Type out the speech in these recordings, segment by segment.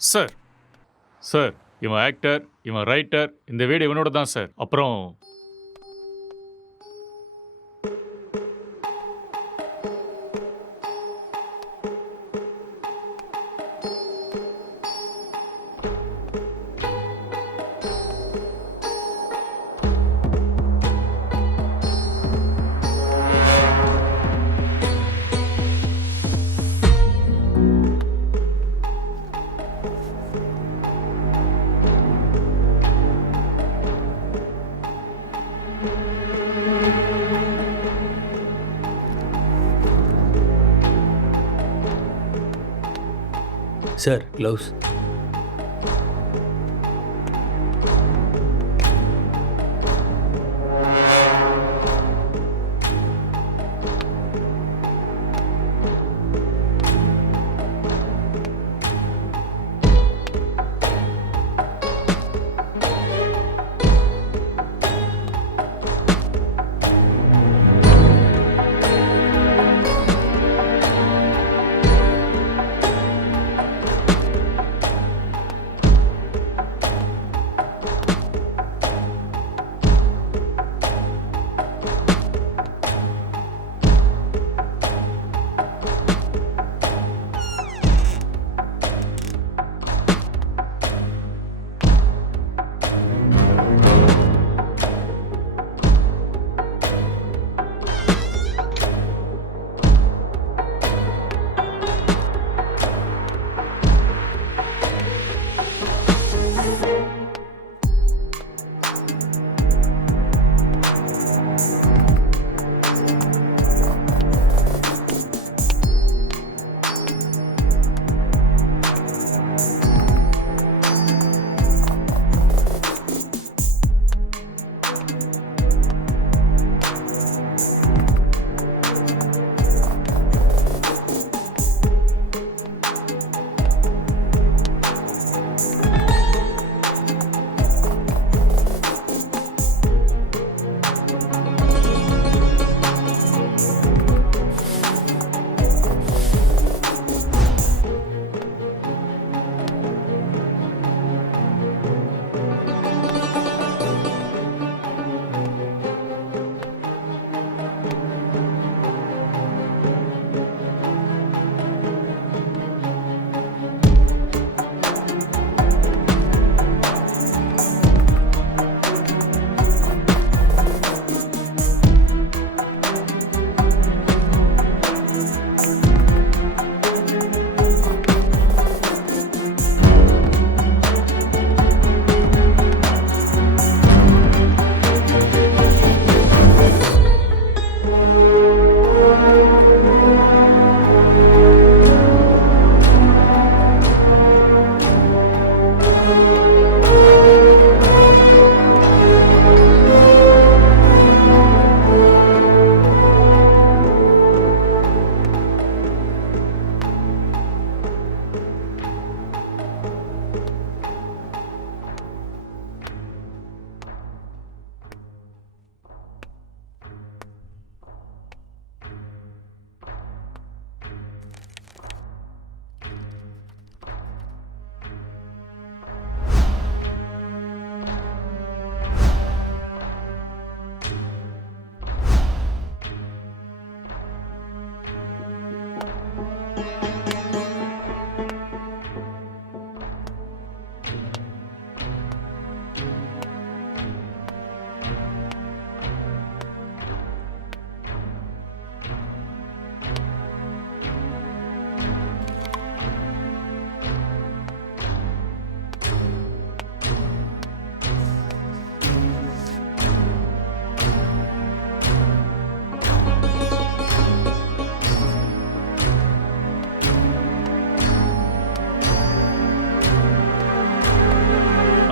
Sir sir இவன் actor, இவன் writer, இந்த வீடு இவனோட தான் சார். அப்புறம் சார் க்ளவுஸ்.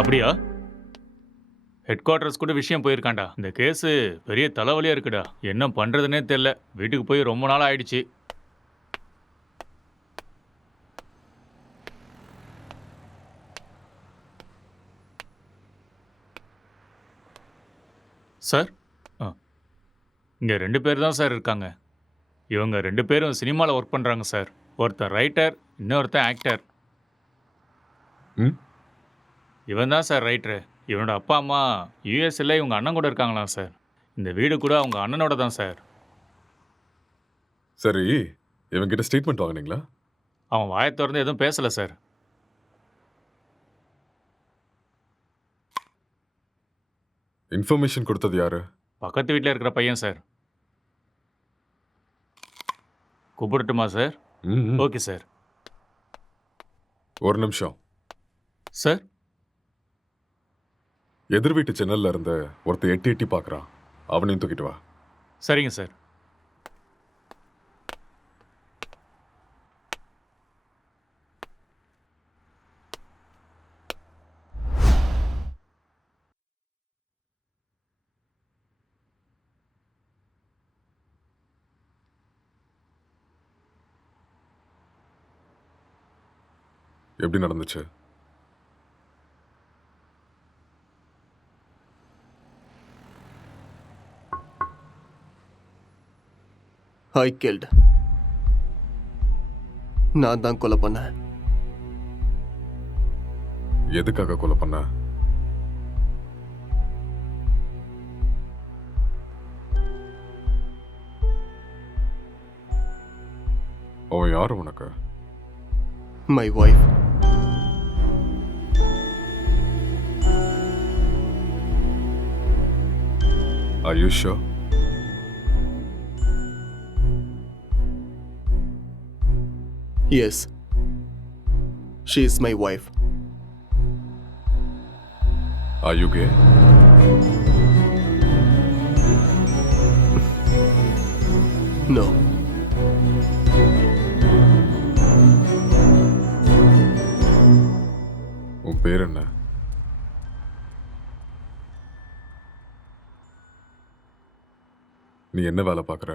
அப்படியா? ஹெட் குவார்ட்டர்ஸ் கூட விஷயம் போயிருக்காண்டா. இந்த கேஸு பெரிய தலைவலியா இருக்குடா. என்ன பண்றதுனே தெரியல. வீட்டுக்கு போய் ரொம்ப நாள் ஆயிடுச்சு. சார், ஆ, இங்க 2 பேர் தான் சார் இருக்காங்க. இவங்க 2 பேரும் சினிமால ஒர்க் பண்றாங்க சார். ஒருத்தன் ரைட்டர், இன்னொருத்தன் ஆக்டர். ம் இவன் தான் சார் ரைட்டரு. இவனோட அப்பா அம்மா யுஎஸ்ல இவங்க அண்ணன் கூட இருக்காங்களாம் சார். இந்த வீடு கூட அவங்க அண்ணனோட தான் சார். சரி, இவங்கிட்ட ஸ்டேட்மெண்ட் வாங்குனீங்களா? அவன் வாயத் திறந்து எதுவும் பேசல சார். இன்ஃபர்மேஷன் கொடுத்தது யாரு? பக்கத்து வீட்டில் இருக்கிற பையன் சார். கூப்பிடட்டுமா சார்? ம், ம். Okay sir. ஒரு நிமிஷம். சார், எதிர் வீட்டு ஜன்னல்ல இருந்து ஒருத்தன் எட்டி எட்டி பார்க்கறான். அவனையும் தூக்கிட்டு வா. சரிங்க சார். எப்படி நடந்துச்சு? ஐ கில்ட். நான் தான் கொலை பண்ணேன். எதுக்காக கொலை பண்ண? அவன் யாரு உனக்கு? My wife. Are you sure? Yes. She is my wife. Are you gay? No. உன் பேர் என்ன? நீ என்ன வேலை பார்க்குற?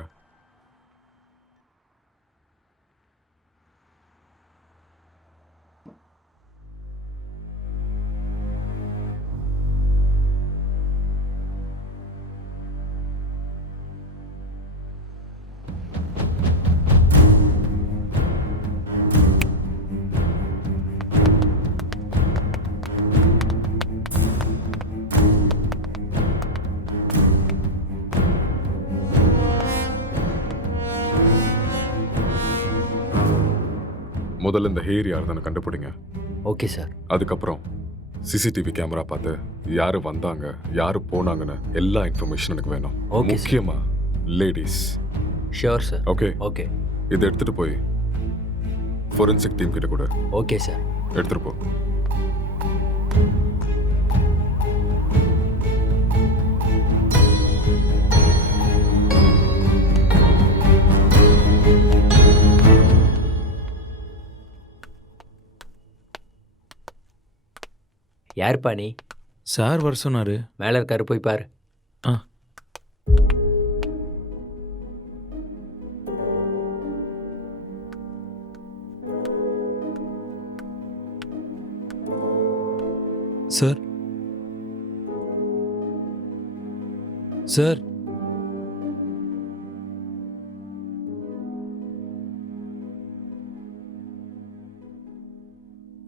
முதல்ல இந்த ஹேர் யாருன்னு கண்டுபிடிங்க. Okay sir. அதுக்கப்புறம் சிசிடிவி கேமரா பார்த்து யாரு வந்தாங்க, யாரு போனாங்கன்னு எல்லா இன்ஃபர்மேஷன் எனக்கு வேணும். Okay, sir. முக்கியமா ladies. Sure sir. Okay, okay. இதை எடுத்துட்டு போய் ஃபோரென்சிக் டீம் கிட்ட கூட ஓகே சார். எடுத்துட்டு போ. யாருப்பா நீ? சார் வர சொன்னாரு. மேலே இருக்காரு, போய் பாரு. ஆ. சார், சார்,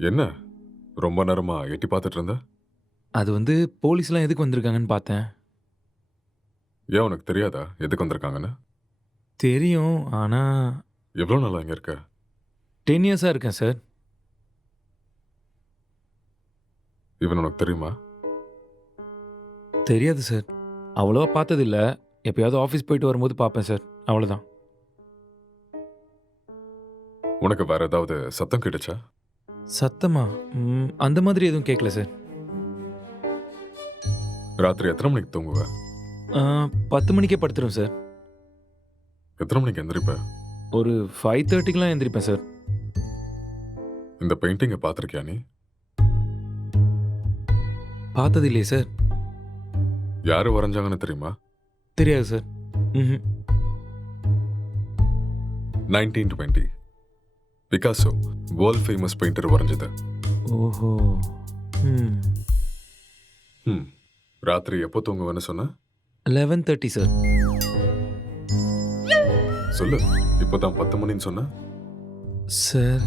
என்ன ரொம்ப நேரமா எட்டி பார்த்துட்டு இருந்த? அது வந்து போலீஸ்லாம் எதுக்கு வந்திருக்காங்கன்னு பார்த்தேன். ஏன் உனக்கு தெரியாதா எதுக்கு வந்திருக்காங்கன்னு? தெரியும், ஆனா எவ்வளோ நாளா இங்க இருக்க? 10 இயர்ஸாக இருக்கேன் சார். இவன் உனக்கு தெரியுமா? தெரியாது சார். அவ்வளோவா பார்த்ததில்ல. எப்பயாவது ஆஃபீஸ் போயிட்டு வரும்போது பார்ப்பேன் சார், அவ்வளோதான். உனக்கு வேற ஏதாவது சத்தம் கேட்டுச்சா? சத்தமா? அந்த மாதிரி எதுவும் கேட்கல சார். ராத்திரி எத்தனை மணிக்கு தூங்குவ? 10 மணிக்கே படுத்துரும் சார். எத்தனை மணிக்கு எந்திரிப்ப? ஒரு 5:30க்கெலாம் எந்திரிப்பேன் சார். இந்த பெயிண்டிங்கை பார்த்துருக்கியா நீ? பார்த்தது இல்லையே சார். யாரு வரைஞ்சாங்கன்னு தெரியுமா? தெரியாது சார். ம். 1920 பிகாசோ வேர்ல்ட் ஃபேமஸ் பெயிண்டர் வரைஞ்சது. ஓஹோ. ம். ம் ராத்திரி எப்போ தூங்குவேன்னு சொன்ன? 11:30 சார். சொல்லு. இப்போதான் 10 மணின்னு சொன்ன. சார்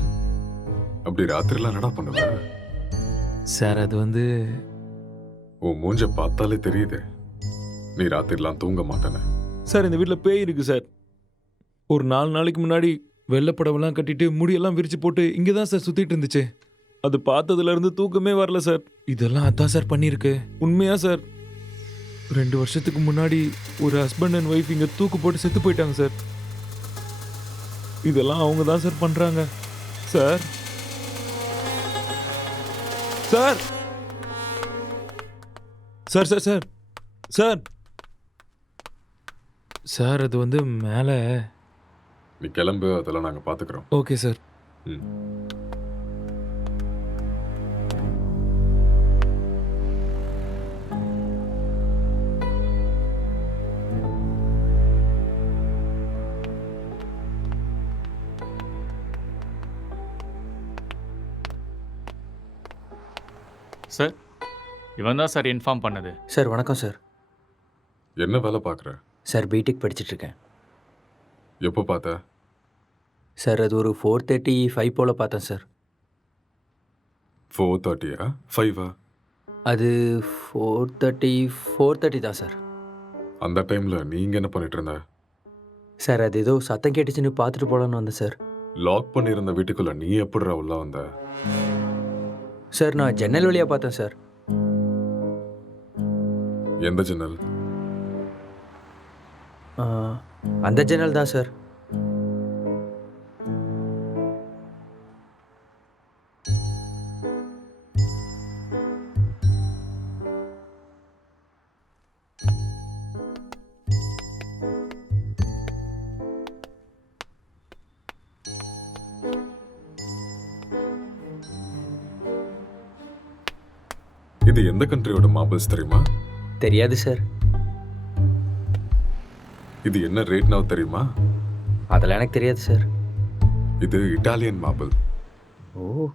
அப்படி ராத்திரிலாம் என்னடா பண்ணுவ? சார் அது வந்து உன் மூஞ்ச பார்த்தாலே தெரியுதே நீ ராத்திரிலாம் தூங்க மாட்டேன்னு. சார் இந்த வீட்டில் பேய் இருக்கு சார். ஒரு 4 நாளைக்கு முன்னாடி வெள்ளைப்படவெல்லாம் கட்டிட்டு முடியெல்லாம் விரிச்சு போட்டு இங்கே தான் சார் சுற்றிட்டு இருந்துச்சு. அது பார்த்ததுலேருந்து தூக்கமே வரல சார். இதெல்லாம் அதான் சார் பண்ணியிருக்கு. உண்மையா சார். 2 வருஷத்துக்கு முன்னாடி ஒரு ஹஸ்பண்ட் அண்ட் ஒய்ஃப் இங்கே தூக்கு போட்டு செத்து போயிட்டாங்க சார். இதெல்லாம் அவங்க தான் சார் பண்ணுறாங்க sir. Sir sir sir sir sir sir அது வந்து மேலே. நீ கிளம்பு, அதெல்லாம் நாங்கள் பார்த்துக்குறோம். Okay sir. ம் சார் இவன் தான் சார் இன்ஃபார்ம் பண்ணது. சார் வணக்கம் சார். என்ன வேலை பார்க்குற? சார் பிடெக் படிச்சிட்ருக்கேன். எப்போ பார்த்த? சார் அது ஒரு 4:35 போல் பார்த்தேன் சார். 4:30 5 அது 4:30 தான் சார். அந்த டைமில் நீங்கள் என்ன பண்ணிட்டு இருந்த? சார் அது ஏதோ சத்தம் கேட்டுச்சுன்னு பார்த்துட்டு போகலான்னு வந்தேன் சார். லாக் பண்ணியிருந்த வீட்டுக்குள்ளே நீ எப்படிடா உள்ள வந்த? சார் நான் ஜன்னல் வழியாக பார்த்தேன் சார். எந்த ஜன்னல்? ஆ, அந்த ஜன்னல் தான் சார். இது எந்த கண்ட்ரியோட மார்பிள்ஸ் தெரியுமா? தெரியாது சார். இது என்ன ரேட்னா தெரியுமா? அதெல்லாம் எனக்கு தெரியாது சார். இது இட்டாலியன் மார்பிள். ஓ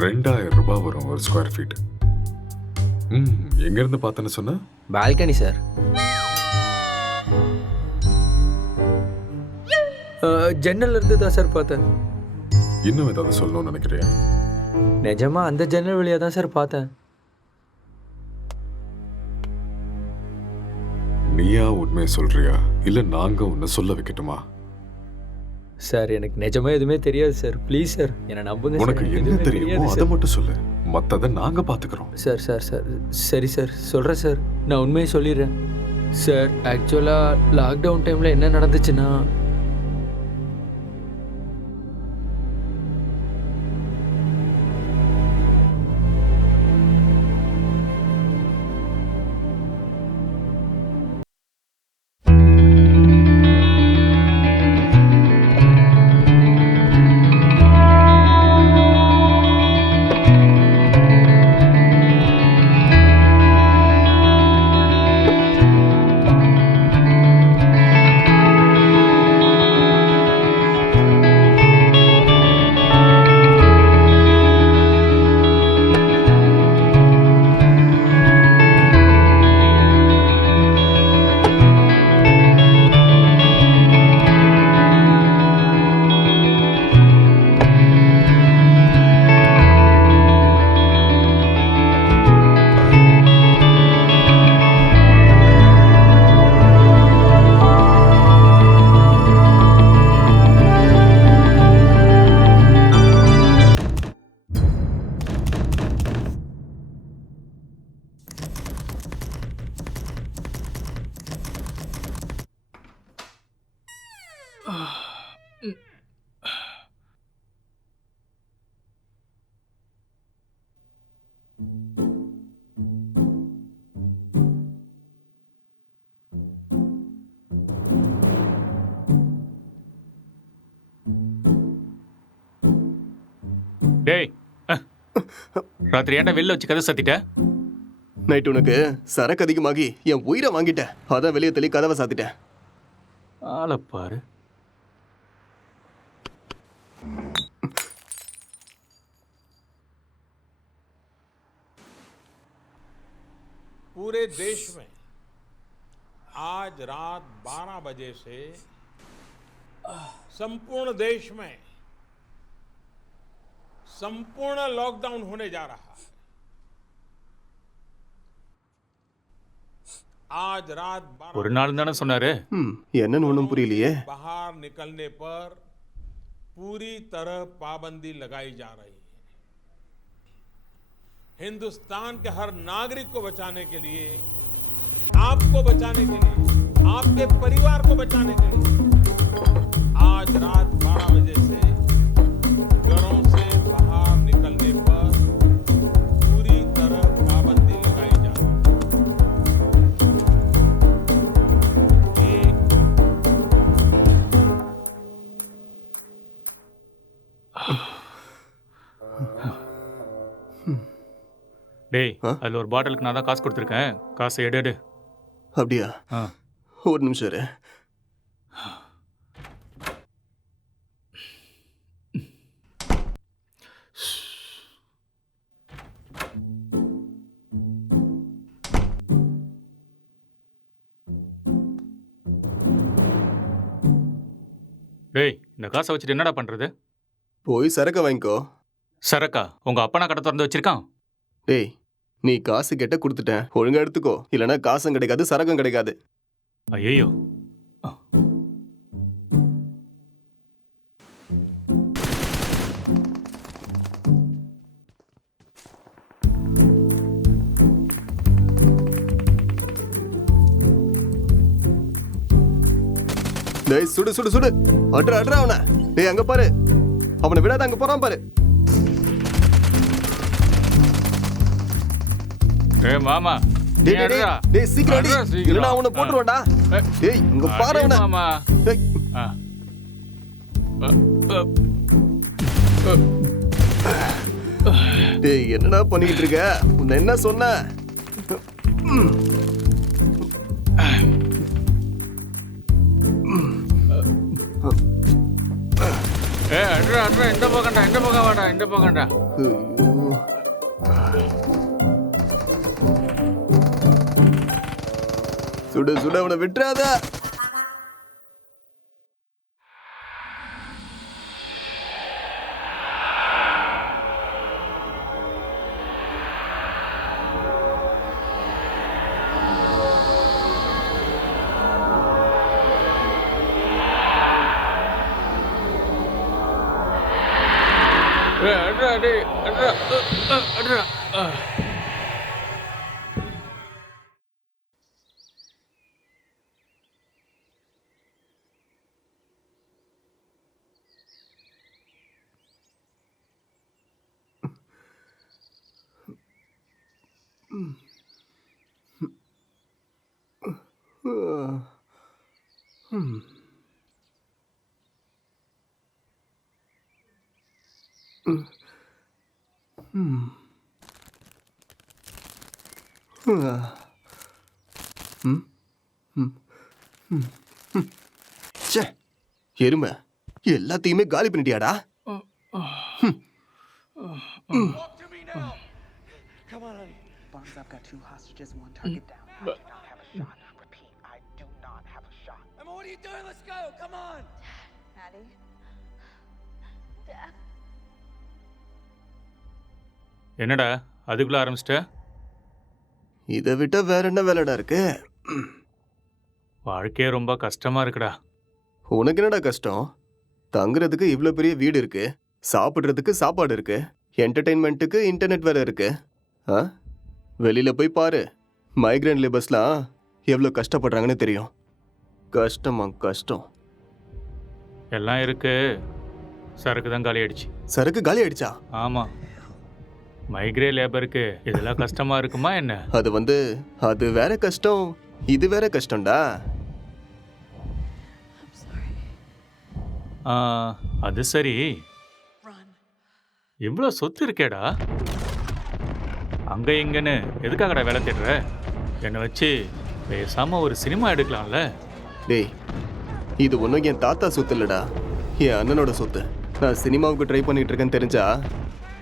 2000 ரூபாய் வரும் ஒரு ஸ்கொயர் ஃபீட். எங்கேருந்து பார்த்தேன்னு சொன்ன? Balcony sir. ஜன்னல் இருந்து தான் சார் பார்த்தேன். இன்னும் ஏதாவது சொல்லணும்னு நினைக்கிறியா? நிஜமா அந்த ஜன்னல் வழியாக தான் சார் பார்த்தேன். நீயா உண்மையை சொல்றியா இல்ல நாங்க உன்னை சொல்ல வைக்கட்டுமா? சார் எனக்கு நிஜமா எதுவுமே தெரியாது சார். ப்ளீஸ் சார் என்னை நம்புங்க சார். உனக்கு எனக்கு என்ன எதுவுமே தெரியுமோ தெரியாது அதை சார். மட்டும் சொல்லு, மத்தத நாங்க பாத்துக்கிறோம். சார் சார் சார் சரி சார் சொல்கிறேன் சார். நான் உண்மையை சொல்லிடுறேன் சார். ஆக்சுவலாக லாக்டவுன் டைமில் என்ன நடந்துச்சுன்னா டேய் ராத்திரி ஏன்டா வெளில வச்சு கதை சத்திட்ட? நைட் உனக்கு சரக்கு அதிகமாகி என் உயிரை வாங்கிட்டேன். அதான் வெளியே தள்ளி கதவை சாத்திட்டேன். ஆளை பாரு. पूरे देश में आज रात 12 बजे से संपूर्ण देश में संपूर्ण लॉकडाउन होने जा रहा है। आज रात 12 ஒரு நாள் தானே சொன்னாரு. என்னன்னு ஒன்றும் புரியலையே. बाहर निकलने पर पूरी तरह पाबंदी लगाई जा रही है। हिंदुस्तान के हर नागरिक को बचाने के लिए, आपको बचाने के लिए, आपके परिवार को बचाने के लिए आज रात 12 बजे से घरों से बाहर निकलने पर पूरी तरह पाबंदी लगाई जा रही है। டேய், அதில் ஒரு பாட்டிலுக்கு நான் தான் காசு கொடுத்துருக்கேன். காசை எடு. அப்படியா? ஆ. ஒரு நிமிஷம் இரு. டேய், இந்த காசை வச்சுட்டு என்னடா பண்றது? போய் சரக்க வாங்கிக்கோ. சரக்கா? உங்க அப்பனா கடை திறந்து வச்சிருக்கான். டேய், நீ காசு கேட்ட கொடுத்துட்டேன். ஒழுங்கா எடுத்துக்கோ. இல்லைன்னா காசும் கிடைக்காது, சரக்கும் கிடைக்காது. ஐயோ. டேய், சுடு சுடு சுடு. அட்ரா அட்ரா அவனை. டேய், அங்க பாரு. அவனை விடாத, அங்க போறான் பாரு. டேய் மாமா, டேய் டேய் டேய், டேய் சீக்கிரம் அடி. இல்லைன்னா அவனை போட்டுருவான்டா. டேய், இங்க பாரு அவனை. மாமா. டேய். டேய், என்னடா பண்ணிக்கிட்டு இருக்க? உன்னை என்ன சொன்ன? அட்ரா, இந்த பக்கம் வாடா. ஐயோ. சுடு சுடு, அவனை விட்டுறாத. அட்ரா. எருமை, எல்லாத்தையுமே காலி பண்ணிட்டியாடா? Bonds, I've got 2 hostages, 1 target down. I do not have a shot. Repeat, I do not have a shot. Emma, what are you doing? Let's go. Come on. Maddie. Dad. என்னடா அதுக்குள்ள ஆரம்பிச்சிட்ட? இதை விட்ட வேற என்ன வேலைடா இருக்கு? வாழ்க்கையே ரொம்ப கஷ்டமா இருக்குடா. உனக்கு என்னடா கஷ்டம்? தங்குறதுக்கு இவ்வளோ பெரிய வீடு இருக்கு, சாப்பிட்றதுக்கு சாப்பாடு இருக்கு, என்டர்டெயின்மெண்ட்டுக்கு இன்டர்நெட் வேற இருக்கு. ஆ, வெளியில போய் பாரு. மைக்ரேன் லேபர்ஸ்லாம் எவ்வளோ கஷ்டப்படுறாங்கன்னு தெரியும். கஷ்டமா கஷ்டம். எல்லாம் இருக்கு, சரக்கு தான் காலி ஆயிடுச்சு. சரக்கு காலி ஆயிடுச்சா? ஆமா, மைக்ரே லேபருக்கு இதெல்லாம் கஷ்டமா இருக்குமா என்ன? அது வேற கஷ்டம், இது வேற கஷ்டம்டா. அது சரி, Run. இவ்வளோ சொத்து இருக்கேடா. அங்கே இங்கன்னு எதுக்காகடா வேலை தேடுற? என்னை வச்சு பேசாமல் ஒரு சினிமா எடுக்கலாம்ல? டேய், இது ஒன்றும் என் தாத்தா சொத்து இல்லடா, என் அண்ணனோட சொத்து. நான் சினிமாவுக்கு ட்ரை பண்ணிட்டு இருக்கேன்னு தெரிஞ்சா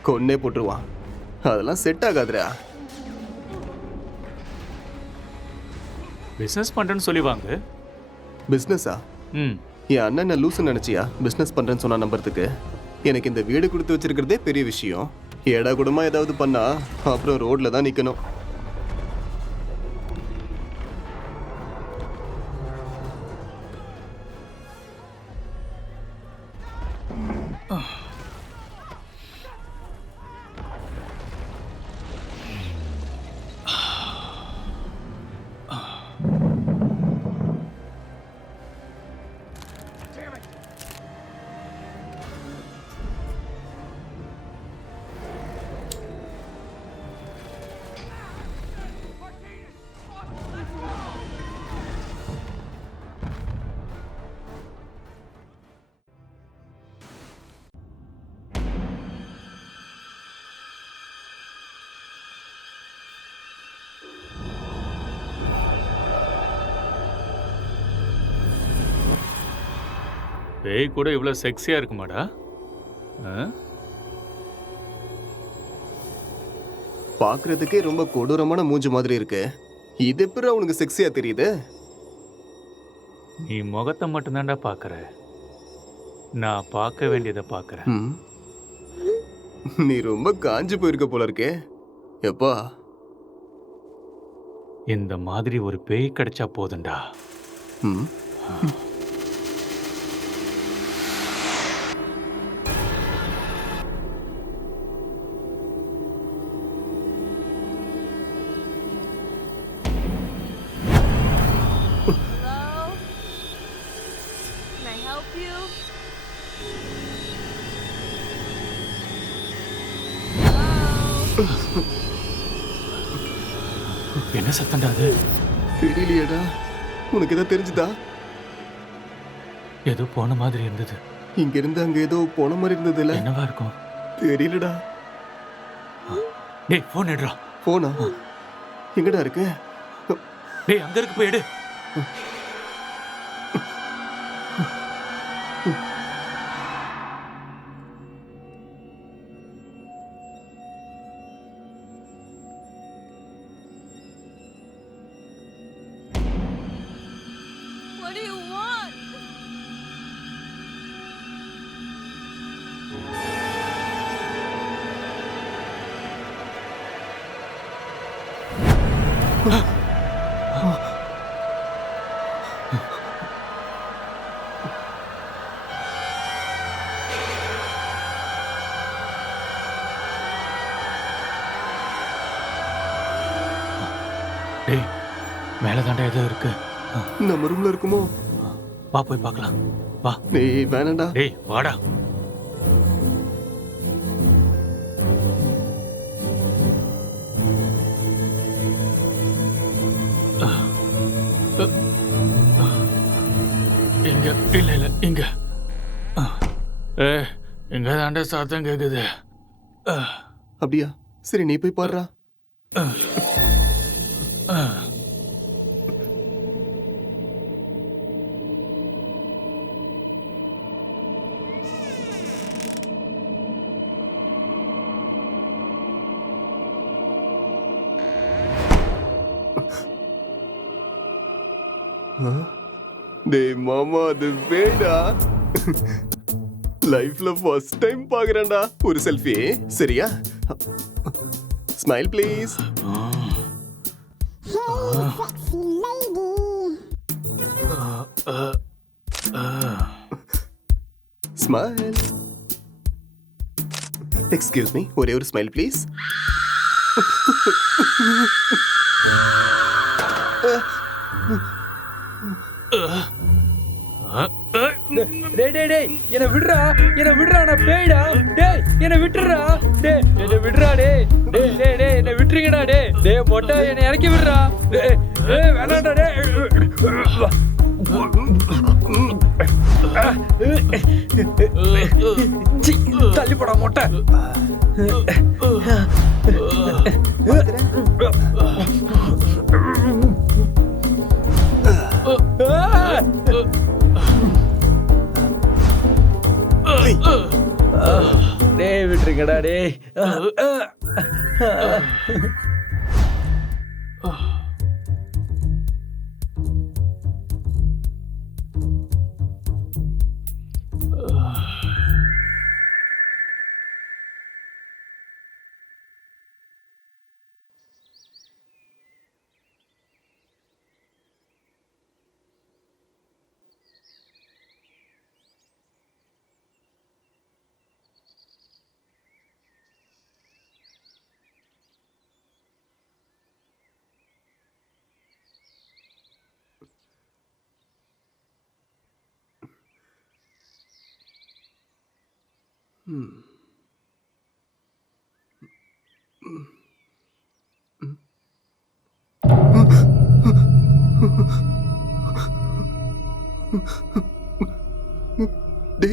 கொன்னே போட்டுருவான். அதெல்லாம் செட் ஆகாதுடா. பிஸ்னஸ் பண்ணுறேன்னு சொல்லி வாங்க. பிஸ்னஸா? ம். என் அண்ணன் என்ன லூசுன்னு நினச்சியா பிஸ்னஸ் பண்ணுறேன்னு சொன்னா நம்புறதுக்கு? எனக்கு இந்த வீடு கொடுத்து வச்சிருக்கிறதே பெரிய விஷயம். ஏடா கூடமா ஏதாவது பண்ணா அப்புறம் ரோட்ல தான் நிற்கணும். பேய் கூட இவ்வளோ செக்ஸியாக இருக்குமாடா? பார்க்கறதுக்கே ரொம்ப கொடூரமான மூஞ்சி மாதிரி இருக்கு. இது எப்படி அவனுக்கு செக்ஸியா தெரியுது? நீ முகத்தை மட்டும்தான்டா பார்க்குற, நான் பார்க்க வேண்டியதை பார்க்குறேன். ம். நீ ரொம்ப காஞ்சு போயிருக்க போல இருக்கே. எப்பா, இந்த மாதிரி ஒரு பேய் கிடைச்சா போதும்டா. ம். Hello? Can I help you? Hello? என்ன சத்தம்டா அது? தெரியலையேடா. உனக்கு ஏதோ தெரிஞ்சுதா? ஏதோ போன மாதிரி இருந்தது. இங்க இருந்து அங்க ஏதோ போன மாதிரி இருந்ததுல. என்னவா இருக்கும்? தெரியலடா. டேய், ஃபோன் எடுறா. போனா எங்கடா இருக்கு? டேய், அங்க இருக்கு, போய் எடு. What do you want? டேய், மேலே தாண்டா ஏதோ இருக்கு. நம்ம ரூம்ல இருக்குமோ? வா போய் பார்க்கலாம். வா. டேய் வேணாண்டா. டேய், வாடா. இங்க இல்ல இல்ல இங்க. இங்க தாண்டா சத்தம் கேக்குது. அப்படியா? சரி, நீ போய் பாருடா. டேய் மாமா, அது வேடா. லைஃப்ல ஃபர்ஸ்ட் டைம் பாக்குறேன்டா. ஒரு செல்ஃபி சரியா? Smile please. Smile. Excuse me, ஒரே ஒரு ஸ்மைல் ப்ளீஸ். டேய் டேய் டேய், என்ன விடுறா, என்ன விடுறா, நான் பேய்டா. டேய், என்ன விட்டுறா. டேய், என்ன விடுறா. டேய் டேய் டேய் டேய், என்ன விட்டுறீங்கடா. டேய் டேய் மொட்டை, என்ன இறக்கி விடுறா. டேய் டேய் வேணாம்டா. டேய் தள்ளி போடா மொட்டை. டேய்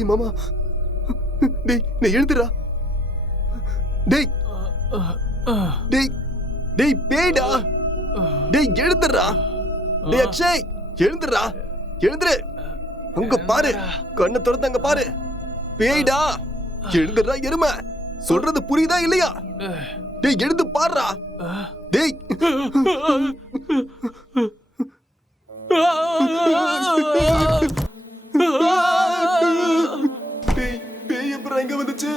மாமா, டேய் டேய் எழுந்துடா, டேய் டேய் டேய் பேய்டா, டேய் எழுந்துடா, டேய் அக்ஷய் எழுந்துடா, எழுந்துரு, அங்க பாரு, கண்ணை திறந்து அங்க பாரு, பேய்டா, எழுந்துடா எருமை, சொல்றது புரியுதா இல்லையா? டேய் எழுந்து பாருடா, டேய் டேய் பேய் எப்பறம் எங்க வந்துச்சு?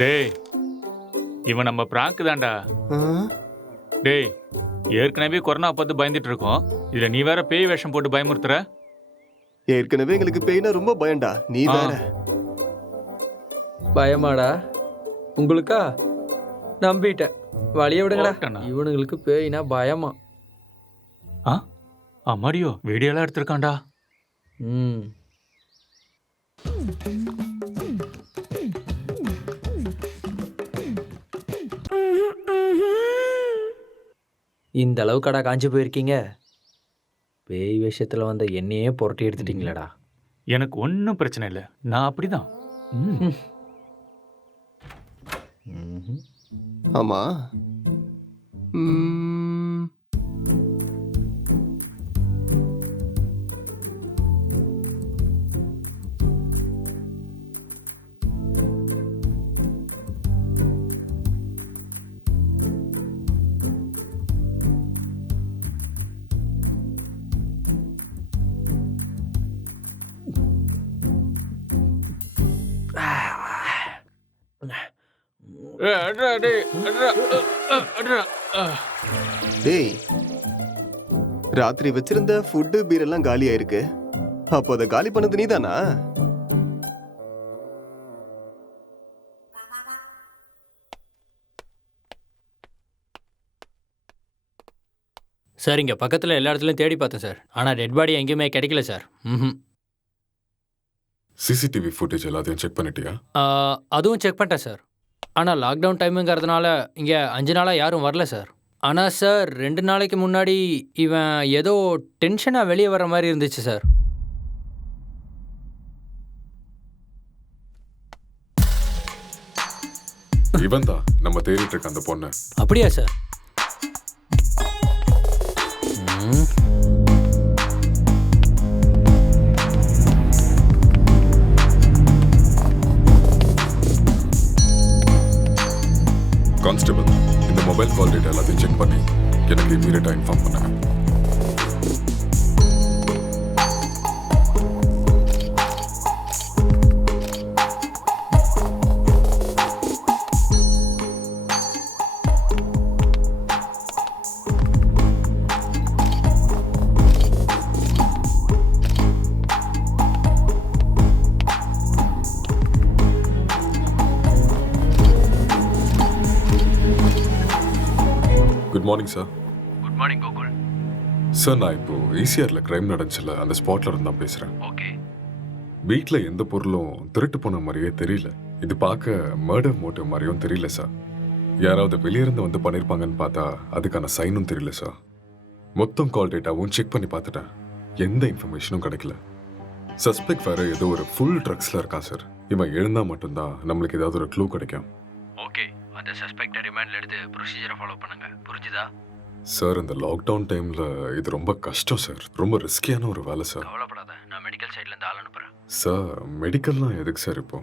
டேய் இவன் நம்ம பிராங்க் தான்டா. டேய் ஏற்கனவே கொரோனா பார்த்து பயந்துட்டு இருக்கோம், இதுல நீ வேற பேய் வேஷம் போட்டு பயமுறுத்துற. ஏற்கனவே எங்களுக்கு பேய்னா ரொம்ப பயம்டா, நீ வேற. பயமாடா உங்களுக்கா? நம்பிட்டேன், வழிய விடுங்கடா. ஓட்டண்ணா. இவனுங்களுக்கு பேய்னா பயமா? அம்மாடியோ வீடியோலாம் எடுத்திருக்கான்டா. ம் இந்த அளவுக்கடா காஞ்சி போயிருக்கீங்க? பேய் விஷயத்துல வந்த என்னையே புரட்டி எடுத்துட்டீங்களேடா. எனக்கு ஒன்றும் பிரச்சனை இல்லை, நான் அப்படிதான். ஆமா. டேய் ராத்திரி வச்சிருந்த ஃபுட்டு பீர் எல்லாம் காலி ஆயிருக்கு, அப்போ அதை காலி பண்ணது நீதானா? சார் இங்கே பக்கத்தில் எல்லா இடத்துலையும் தேடி பார்த்தேன் சார், ஆனால் டெட் பாடி எங்கேயுமே கிடைக்கல சார். சிசிடிவி ஃபுட்டேஜ் எல்லாத்தையும் செக் பண்ணிட்டியா? அதுவும் செக் பண்ணிட்டேன் சார், ஆனால் லாக்டவுன் டைமுங்கிறதுனால இங்கே 5 நாளாக யாரும் வரல சார். ஆனால் சார் 2 நாளைக்கு முன்னாடி இவன் ஏதோ டென்ஷனாக வெளியே வர மாதிரி இருந்துச்சு சார். இவன் தான் நம்ம தேடிட்டு இருக்க அந்த பொண்ணு. அப்படியா சார்? கான்ஸ்டபிள், இந்த மொபைல் கால் டேட்டா எல்லாத்தையும் செக் பண்ணி எனக்கு இமீடியட்டாக இன்ஃபார்ம் பண்ணுங்க. Good morning sir. Good morning Gokul. Sir நான் இப்போ ஈசிஆரில் கிரைம் நடந்துச்சுல அந்த ஸ்பாட்ல இருந்து தான் பேசுகிறேன். ஓகே. வீட்டில் எந்த பொருளும் திருட்டு போன மாதிரியே தெரியல. இது பார்க்க மர்டர் மோட்டிவ் மாதிரியும் தெரியல சார். யாராவது வெளியிருந்து வந்து பண்ணியிருப்பாங்கன்னு பார்த்தா அதுக்கான சைனும் தெரியல சார். மொத்தம் கால் டேட்டாவும் செக் பண்ணி பார்த்துட்டேன். எந்த இன்ஃபர்மேஷனும் கிடைக்கல. சஸ்பெக்ட் வேற ஏதோ ஒரு ஃபுல் ட்ரக்ஸில் இருக்கான் சார். இவன் எழுந்தா மட்டும்தான் நம்மளுக்கு ஏதாவது ஒரு க்ளூ கிடைக்கும். ஓகே, அந்த சஸ்பெக்டை ரிமாண்டில் எடுத்து ப்ரொசீஜரை ஃபாலோ பண்ணுங்க. புரிஞ்சுதா? சார் இந்த லாக்டவுன் டைமில் இது ரொம்ப கஷ்டம் சார். ரொம்ப ரிஸ்கியான ஒரு வேலை சார். கவலைப்படாத, நான் மெடிக்கல் சைட்லேருந்து ஆள் அனுப்புகிறேன். சார் மெடிக்கல்லாம் எதுக்கு சார் இப்போ?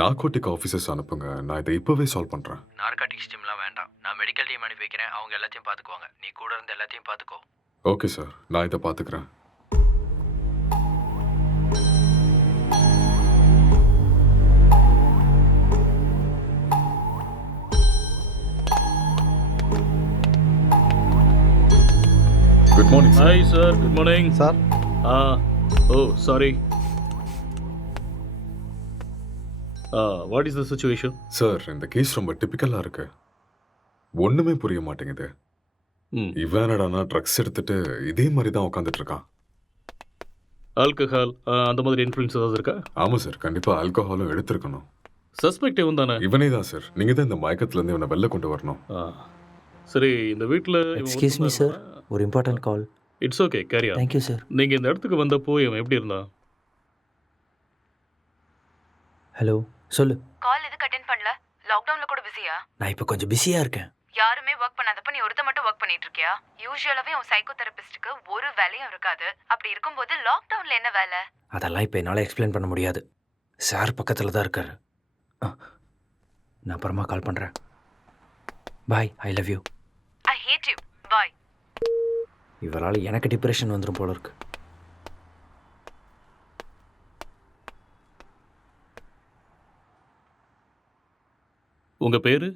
நார்கோட்டிக் ஆஃபீஸர்ஸ் அனுப்புங்க, நான் இதை இப்போவே சால்வ் பண்ணுறேன். நார்காட்டிக்ஸ் டீம்லாம் வேண்டாம், நான் மெடிக்கல் டீம் அனுப்பி வைக்கிறேன். அவங்க எல்லாத்தையும் பார்த்துக்குவாங்க. நீ கூட இருந்து எல்லாத்தையும் பார்த்துக்கோ. ஓகே சார், நான் இதை பார்த்துக்கிறேன். Good morning sir. Hi, sir. Good morning. Sir. Oh, sorry. What is the situation? Sir இந்த கேஸ் ரொம்ப டிப்பிக்கலாக இருக்கு. ஒன்றுமே புரிய மாட்டேங்குது. இவன் என்னடானா ட்ரக்ஸ் எடுத்துட்டு இதே மாதிரி தான் உட்காந்துட்டு இருக்கான். ஆல்கஹால் அந்த மாதிரி இன்ஃப்ளூயன்ஸ் ஏதாவது இருக்கா? ஆமாம் சார், கண்டிப்பாக ஆல்கஹாலும் எடுத்திருக்கணும். சஸ்பெக்ட் இவன் தானே? இவனே தான் சார். நீங்கள் தான் இந்த மயக்கத்துலேருந்து இவனை வெளில கொண்டு வரணும். சரி, இந்த வீட்டில் எக்ஸ்கியூஸ் மீ சார், ஒரு important call. It's okay, carry on. Thank you sir. நீங்கள் இந்த இடத்துக்கு வந்தப்போ இவன் எப்படி இருந்தான்? ஹலோ, சொல்லு. கால் எதுக்கு அட்டென்ட் பண்ணல? லாக்டவுன்ல கூட பிஸியா? நான் இப்போ கொஞ்சம் பிஸியாக இருக்கேன். யாருமே ஒர்க் பண்ணாதப்ப நீ ஒருத்த மட்டும் ஒர்க் பண்ணிட்டு இருக்கியா? யூசுவலாவே உன் சைக்கோ தெரபிஸ்டுக்கு ஒரு வேலையும் இருக்காது. அப்படி இருக்கும்போது லாக்டவுன்ல என்ன வேலை? அதெல்லாம் இப்போ என்னால் எக்ஸ்பிளைன் பண்ண முடியாது. சார் பக்கத்தில் தான் இருக்காரு. நான் அப்புறமா கால் பண்ணுறேன். Bye, I love you. I hate you. Bye. இவரால் எனக்கு டிப்ரெஷன் வந்துடும் போல இருக்கு. உங்கள் பேர்?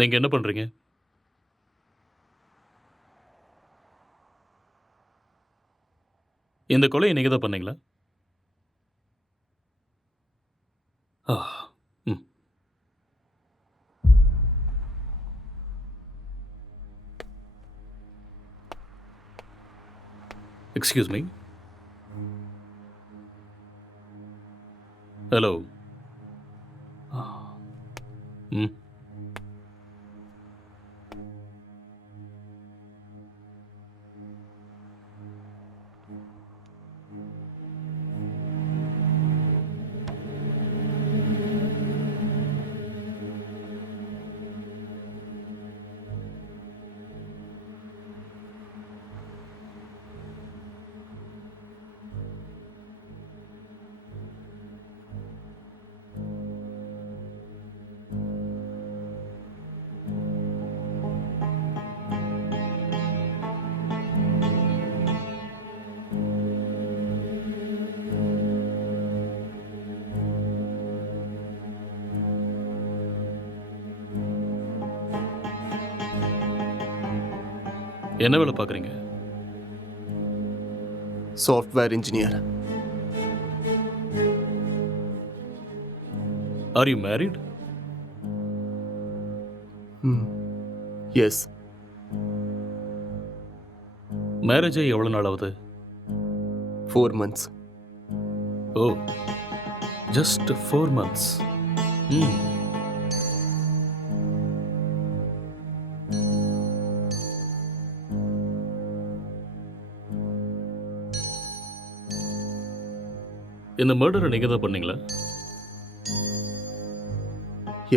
நீங்கள் என்ன பண்ணுறீங்க? இந்த கொலையை நீங்கள் தான் பண்ணீங்களா? Excuse me. ஹலோ. என்ன வேலை பார்க்குறீங்க? Software engineer. Are you married? Yes. Marriage ஆகி எவ்வளோ நாள் ஆகுது? 4 months. ஓ, ஜஸ்ட் 4 months. இந்த மர்டரை நீங்கள் தான் பண்ணீங்களா?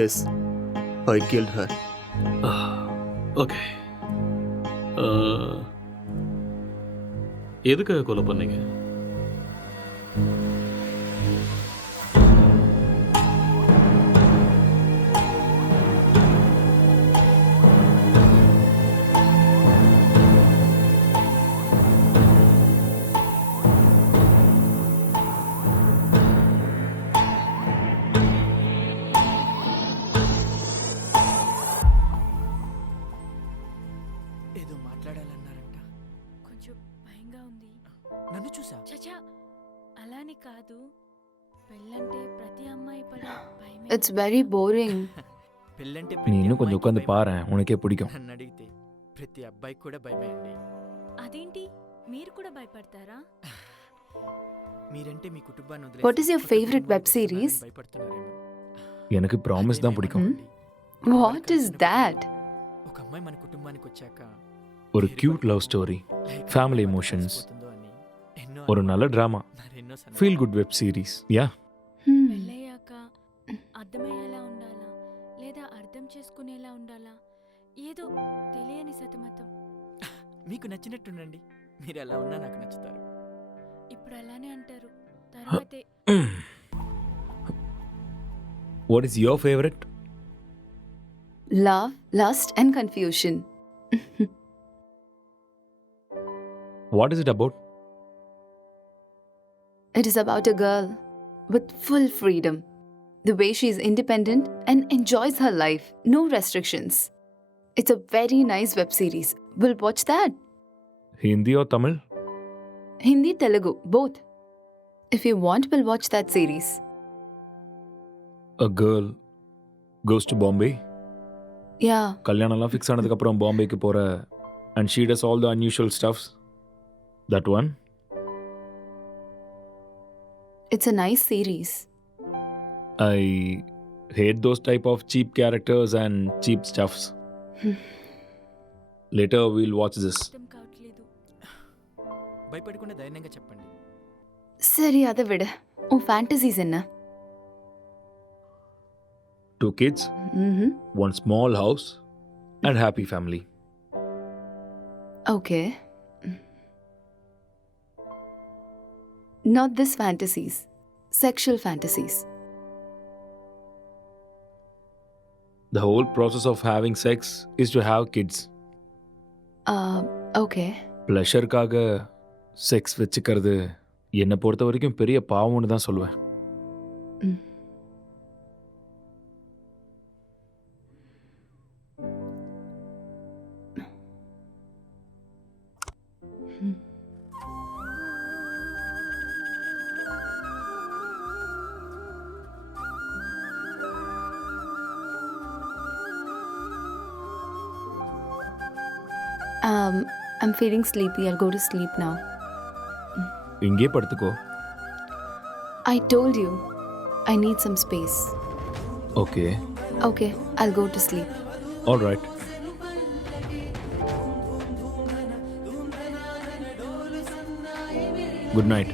எஸ், ஐ கில்ட் ஹர். ஓகே. எதுக்காக கொலை பண்ணீங்க? ఏదో మాట్లాడాలన్నారంట. కొంచెం భయంగా ఉంది. నన్ను చూసా? చచా అలానే కాదు. It's very boring. పెళ్ళంటే நீ இன்னும் கொஞ்சம் உட்காந்து பாரேன், உனக்கே பிடிக்கும். నన్ను అడిగితే ప్రతి అబ్బాయికి కూడా భయమే అండి. అదేంటి మీరు కూడా భయపడతారా? మీరంటే మీ కుటుంబాన్ని వదిలేసి What is your కొత్త favorite కుటుంబానికి web series? వస్తున్నారని భయపడుతున్నారేమో. எனக்கு ப்ராமிஸ் தான் பிடிக்கும். What is that? ఒక అమ్మాయి మన కుటుంబానికి వచ్చాక ஒரு cute love story, family emotions, పోతుందో అని ఎన్నో ஒரு நல்ல డ్రామా, మరెన్నో సందేహాలు. Feel good web series. Yeah, పెళ్ళయ్యాక అర్థమయ్యేలా ఉండాలా లేదా అర్థం చేసుకునేలా ఉండాలా ఏదో తెలియని సతమతం. మీకు నచ్చినట్టుండండి. మీరు ఎలా ఉన్నా నాకు నచ్చుతారు. ఇప్పుడు అలానే అంటారు, తర్వాతే what is your favourite? Love, lust and confusion. What is it about? It is about a girl with full freedom. The way she is independent and enjoys her life. No restrictions. It's a very nice web series. We'll watch that. Hindi or Tamil? Hindi, Telugu, both. If you want, we'll watch that series. A girl goes to Bombay. Yeah, கல்யாணம்லாம் fix ஆனதுக்கப்புறம் பாம்பேக்கு போகிற and she does all the unusual stuffs. That one? it's a nice series. I hate those type of cheap characters and cheap stuffs. Later we'll watch this. భయపడకుండా ధైర్యంగా చెప్పండి. சரி அதை விட உன் ஃபேண்டசிஸ் என்ன? 2 kids, ம், one small house and happy family. okay. Not this fantasies. Sexual fantasies. The whole process of having sex is to have kids. Okay. ப்ளஷருக்காக செக்ஸ் வச்சுக்கிறது என்னை பொறுத்த வரைக்கும் பெரிய பாவம்னு தான் சொல்லுவேன். I'm feeling sleepy. I'll go to sleep now. இங்கே படுத்துக்கோ. I told you, I need some space. Okay, Okay, I'll go to sleep. All right. Good night.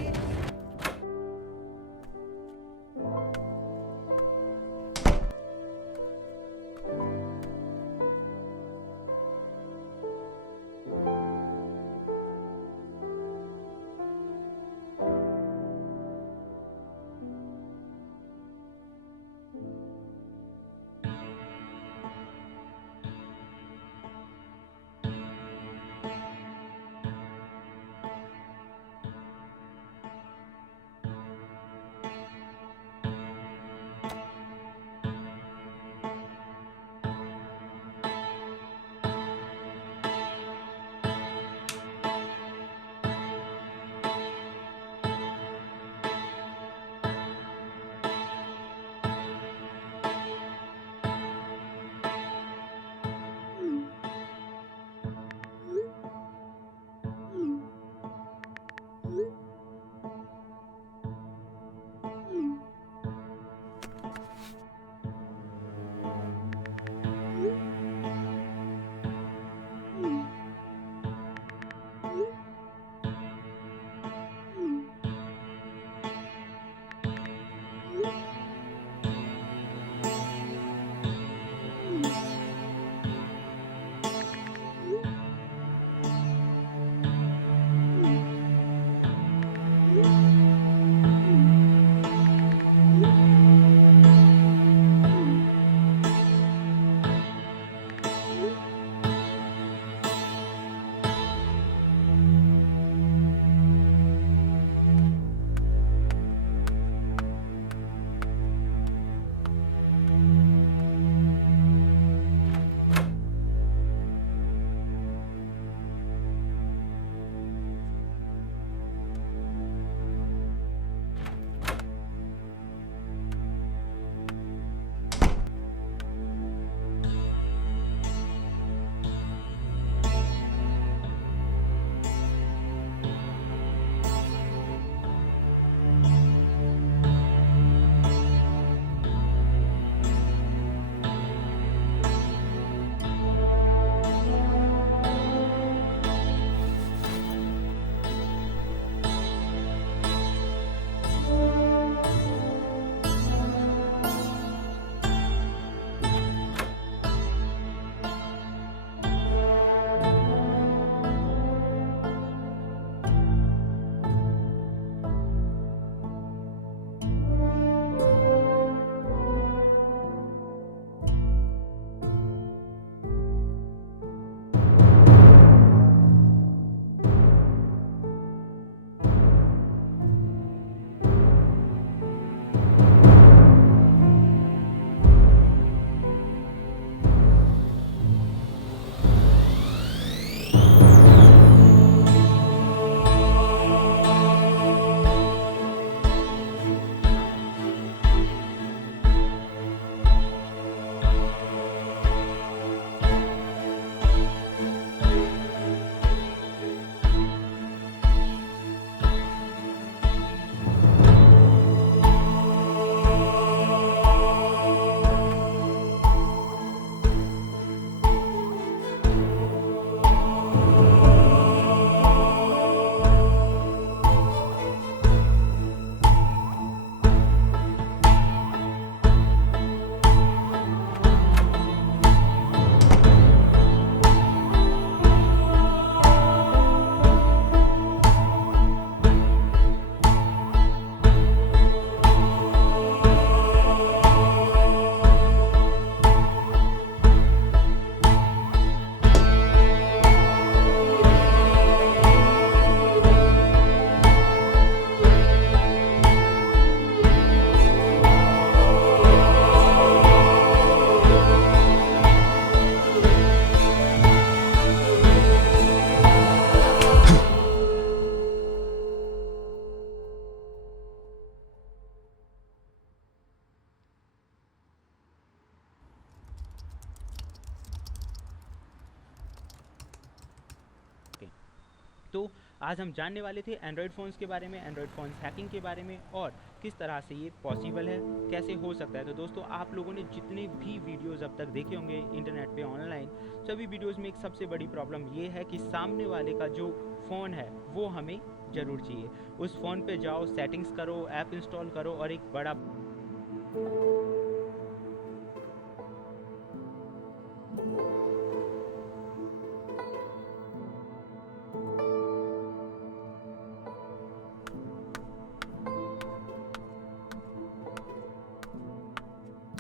तो आज हम जानने वाले थे एंड्रॉयड फ़ोन्स के बारे में, एंड्रॉयड फ़ोन्स हैकिंग के बारे में और किस तरह से ये पॉसिबल है, कैसे हो सकता है। तो दोस्तों आप लोगों ने जितने भी वीडियोस अब तक देखे होंगे इंटरनेट पे ऑनलाइन, सभी वीडियोस में एक सबसे बड़ी प्रॉब्लम ये है कि सामने वाले का जो फ़ोन है वो हमें ज़रूर चाहिए। उस फ़ोन पे जाओ, सेटिंग्स करो, ऐप इंस्टॉल करो और एक बड़ा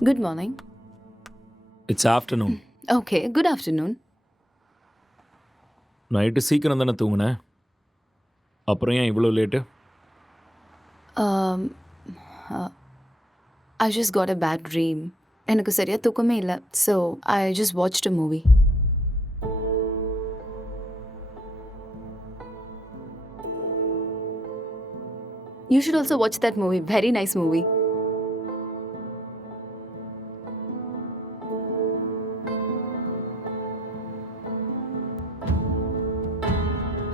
Good morning. It's afternoon. Okay, good afternoon. Night சீக்கிரம் தானே தூங்குனேன், அப்புறம் ஏன் இவ்வளோ late? Um, uh, I just got a bad dream. எனக்கு சரியா தூக்கமே இல்லை. So, I just watched a movie. You should also watch that movie. Very nice movie.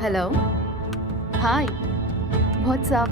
Hello. Hi. What's up?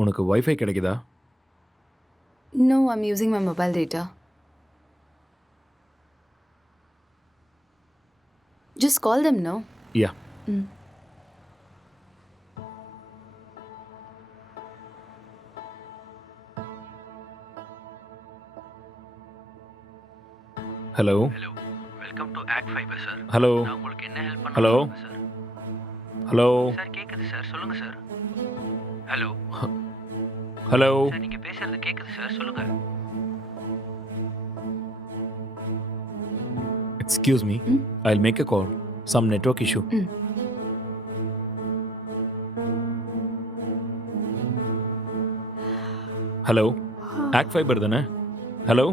உனக்கு வைஃபை கிடைக்குதா? No, I'm using my mobile data. Just call them, no? Yeah. Mm. Hello. Hello, welcome to ACT Fiber sir. Hello. நான் உங்களுக்கு என்ன help hello. பண்ணணும் sir? Hello. Sir கேட்குது sir, சொல்லுங்க sir. Hello hello. Sir, நீங்கள் பேசுறது கேட்குது சார், சொல்லுங்க. Excuse me, I'll make a call. Some network issue. Hello, ACT Fiber தானே? ஹலோ.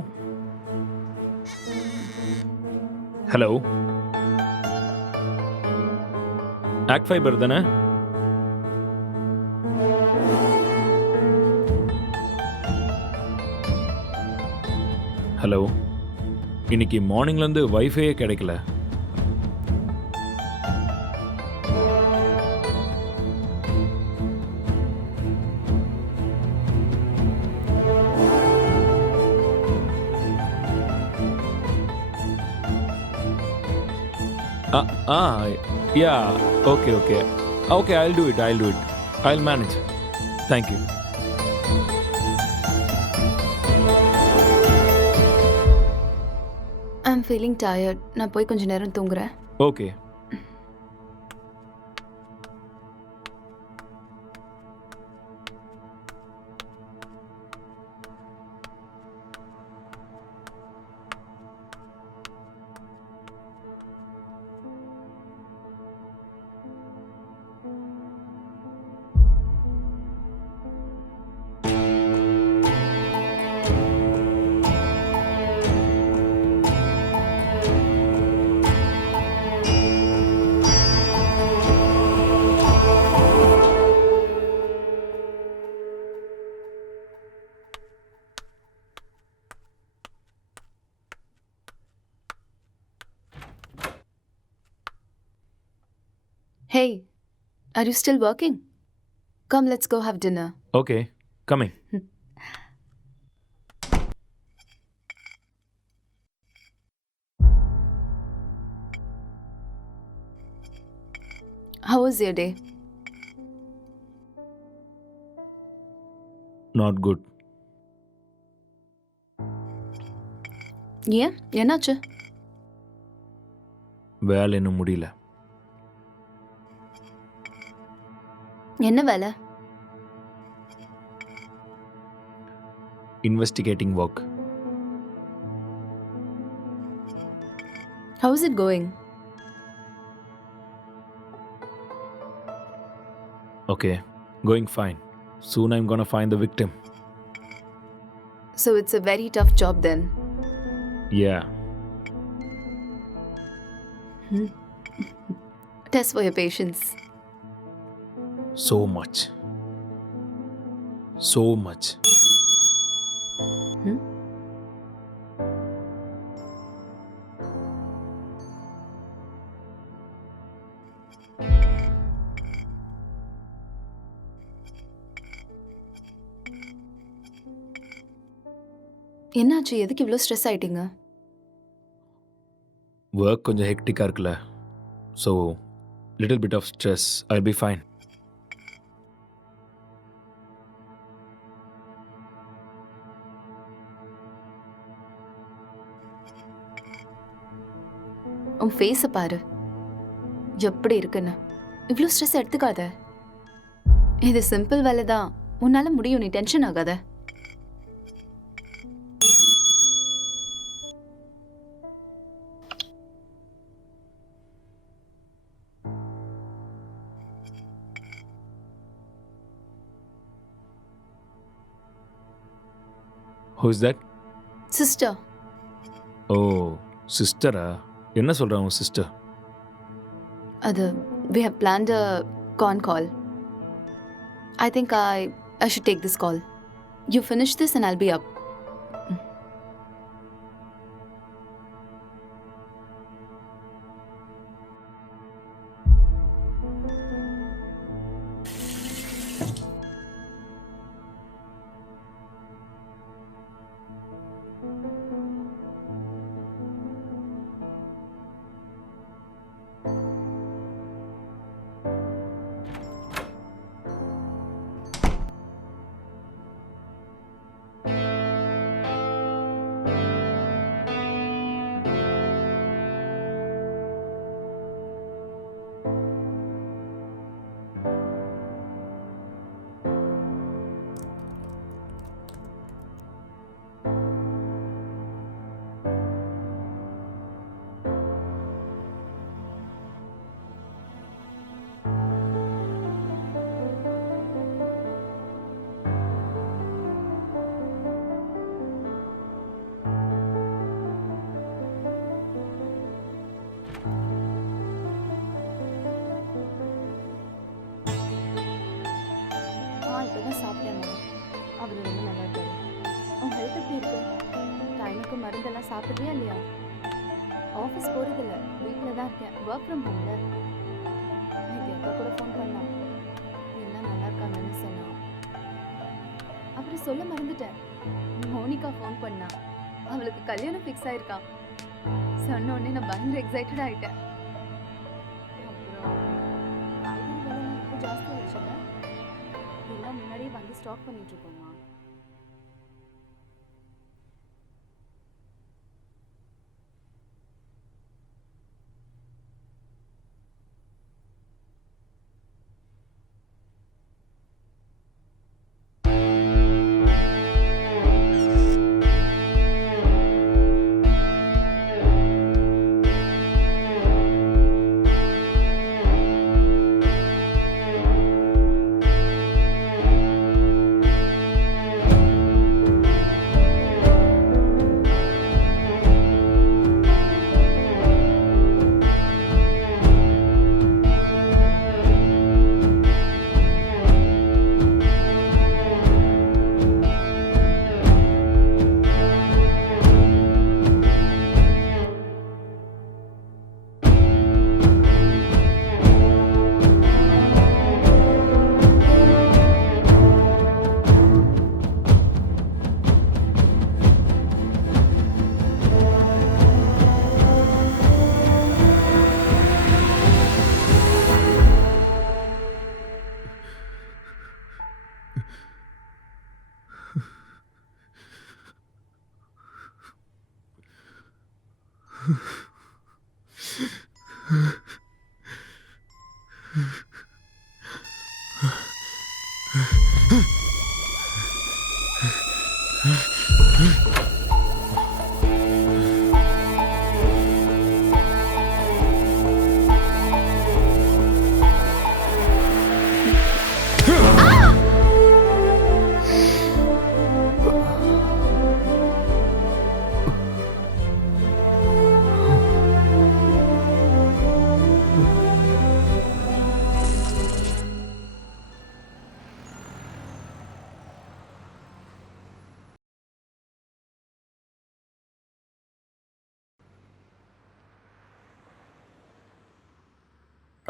ஹலோ, ஆக்ட் ஃபைபர் தானே? ஹலோ, இன்னைக்கு மார்னிங்லேருந்து வைஃபையே கிடைக்கல. Yeah, okay okay okay, I'll do it, I'll manage. Thank you. I'm feeling tired. நான் போய் கொஞ்ச நேரம் தூங்குறேன். Okay. Hey, are you still working? Come, let's go have dinner. Okay coming. How was your day? Not good. ஏன் என்னாச்சு? வேலை இன்னும் முடியல. என்ன வேலை? Investigating work. How is it going? Okay, going fine. Soon I'm gonna find the victim. So it's a very tough job then. Yeah. Test for your patience. So much. So much. என்னாச்சு? எதுக்கு இவ்வளோ stress ஆயிட்டீங்க? Work கொஞ்சம் ஹெக்டிக்காக இருக்குல்ல, so little bit of stress. I'll be fine. உன் ஃபேஸை பாரு, எப்படி இருக்குன்னு. இவ்வளோ ஸ்ட்ரெஸ் எடுத்துக்காத. இது சிம்பிள் வேலை தான், உன்னால முடியும். நீ டென்ஷன் ஆகாத. Who is that? சிஸ்டர். ஓ சிஸ்டரா? என்ன சொல்கிறான் உன் சிஸ்டர்? அது we have planned a con call. I think I should take this call. You finish this and I'll be up. இப்போதான் சாப்பிட்டேம்மா. அவர் ரொம்ப நல்லா இருக்காரு. உன் ஹெல்த் எப்படி இருக்கு? டைமுக்கு மருந்தெல்லாம் சாப்பிட்றியா இல்லையா? ஆஃபீஸ் போகிறதில்ல, வீட்டில் தான் இருக்கேன். ஒர்க் ஃப்ரம் ஹோம்ல. இது அக்கா கூட ஃபோன் பண்ணான். எல்லாம் நல்லா இருக்காங்கன்னு சொன்னான். அப்புறம் சொல்ல மறந்துட்டேன், மோனிகா ஃபோன் பண்ணா. அவளுக்கு கல்யாணம் ஃபிக்ஸ் ஆயிருக்கான். சொன்ன உடனே நான் பயங்கர எக்ஸைட்டட் ஆகிட்டேன். அப்புறம் காய்கறி விலைலாம் இப்போ ஜாஸ்தி ஆயிடுச்சுல்ல, எல்லாம் முன்னாடியே வாங்கி ஸ்டாக் பண்ணிட்டு இருக்கோமா.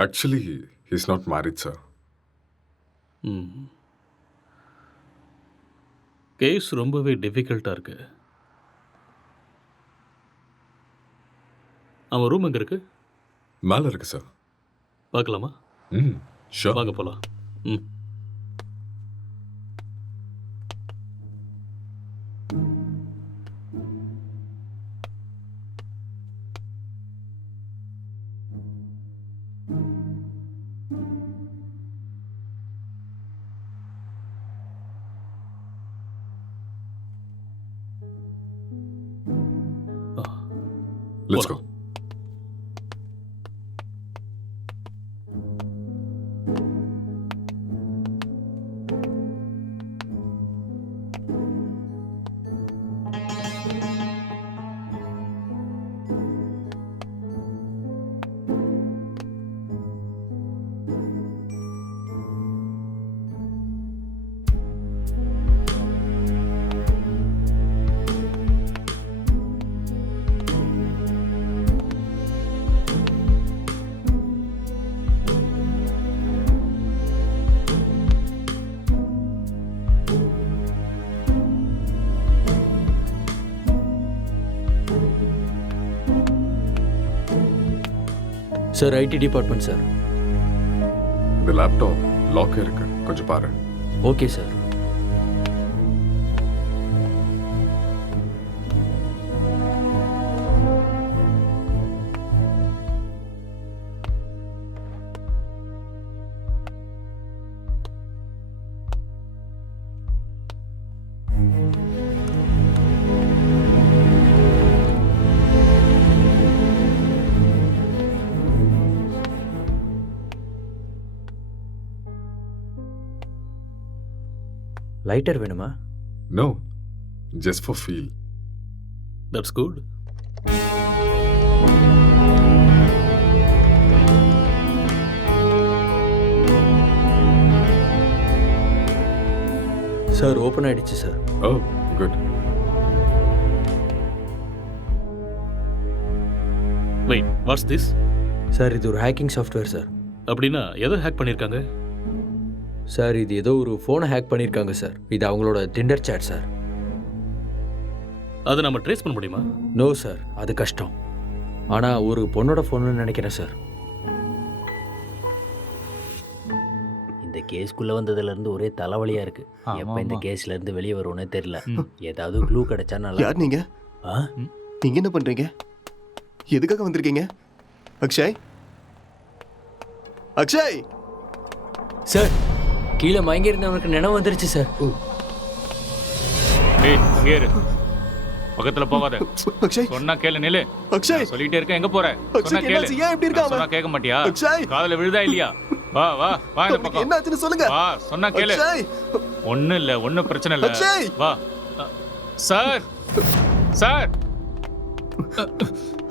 Actually, he's not married, sir. Case ரொம்பவே டிஃபிகல்ட்டாக இருக்கு. அவன் ரூம் எங்கே இருக்கு? மேல இருக்கு சார். பார்க்கலாமா? ஷூர். வாங்க போகலாம். Let's go. Sir IT department sir. இந்த லேப்டாப் லாக் இருக்கு, கொஞ்சம் பாரு. Okay sir. லைட்டர் வேணுமா? No, just for feel. That's good. Sir open ஆயிடுச்சு sir. Oh, good. Wait, what's this? Sir இது ஒரு ஹேக்கிங் சாஃப்ட்வேர் சார். அப்படின்னா எதை ஹேக் பண்ணியிருக்காங்க? சார் இது ஏதோ ஒரு ஃபோனை ஹேக் பண்ணியிருக்காங்க சார். இது அவங்களோட டிண்டர் சேட் சார். அதை நம்ம ட்ரேஸ் பண்ண முடியுமா? நோ சார், அது கஷ்டம். ஆனால் ஒரு பொண்ணோட ஃபோன்னு நினைக்கிறேன் சார். இந்த கேஸ்க்குள்ளே வந்ததுலேருந்து ஒரே தலைவலியாக இருக்குது. எப்போ இந்த கேஸ்லேருந்து வெளியே வருவோன்னே தெரில. ஏதாவது க்ளூ கிடைச்சா நல்லா. யார் நீங்க? நீங்க என்ன பண்றீங்க? எதுக்காக வந்திருக்கீங்க? அக்ஷய், அக்ஷய் சார், கீழே மயங்கி இருந்தவனுக்கு நினைவு வந்துருச்சு சார். ஏய் அங்கே இரு, பக்கத்துல போகாத. அக்ஷய் சொன்னா கேளு. நில்லு. அக்ஷய் சொல்லிட்டே இருக்க, எங்க போற? சொன்னா அக்ஷய் கேளு. என்னாச்சு? ஏன் இப்படி இருக்காம? சொன்னா கேட்க மாட்டியா? அக்ஷய் காதுல விழுதா இல்லையா? வா வா வா இந்த பக்கம். என்னாச்சுன்னு சொல்லுங்க. வா, சொன்னா கேளு. அக்ஷய் ஒண்ணும் இல்ல, ஒண்ணும் பிரச்சனை இல்ல. அக்ஷய் வா. சார் சார்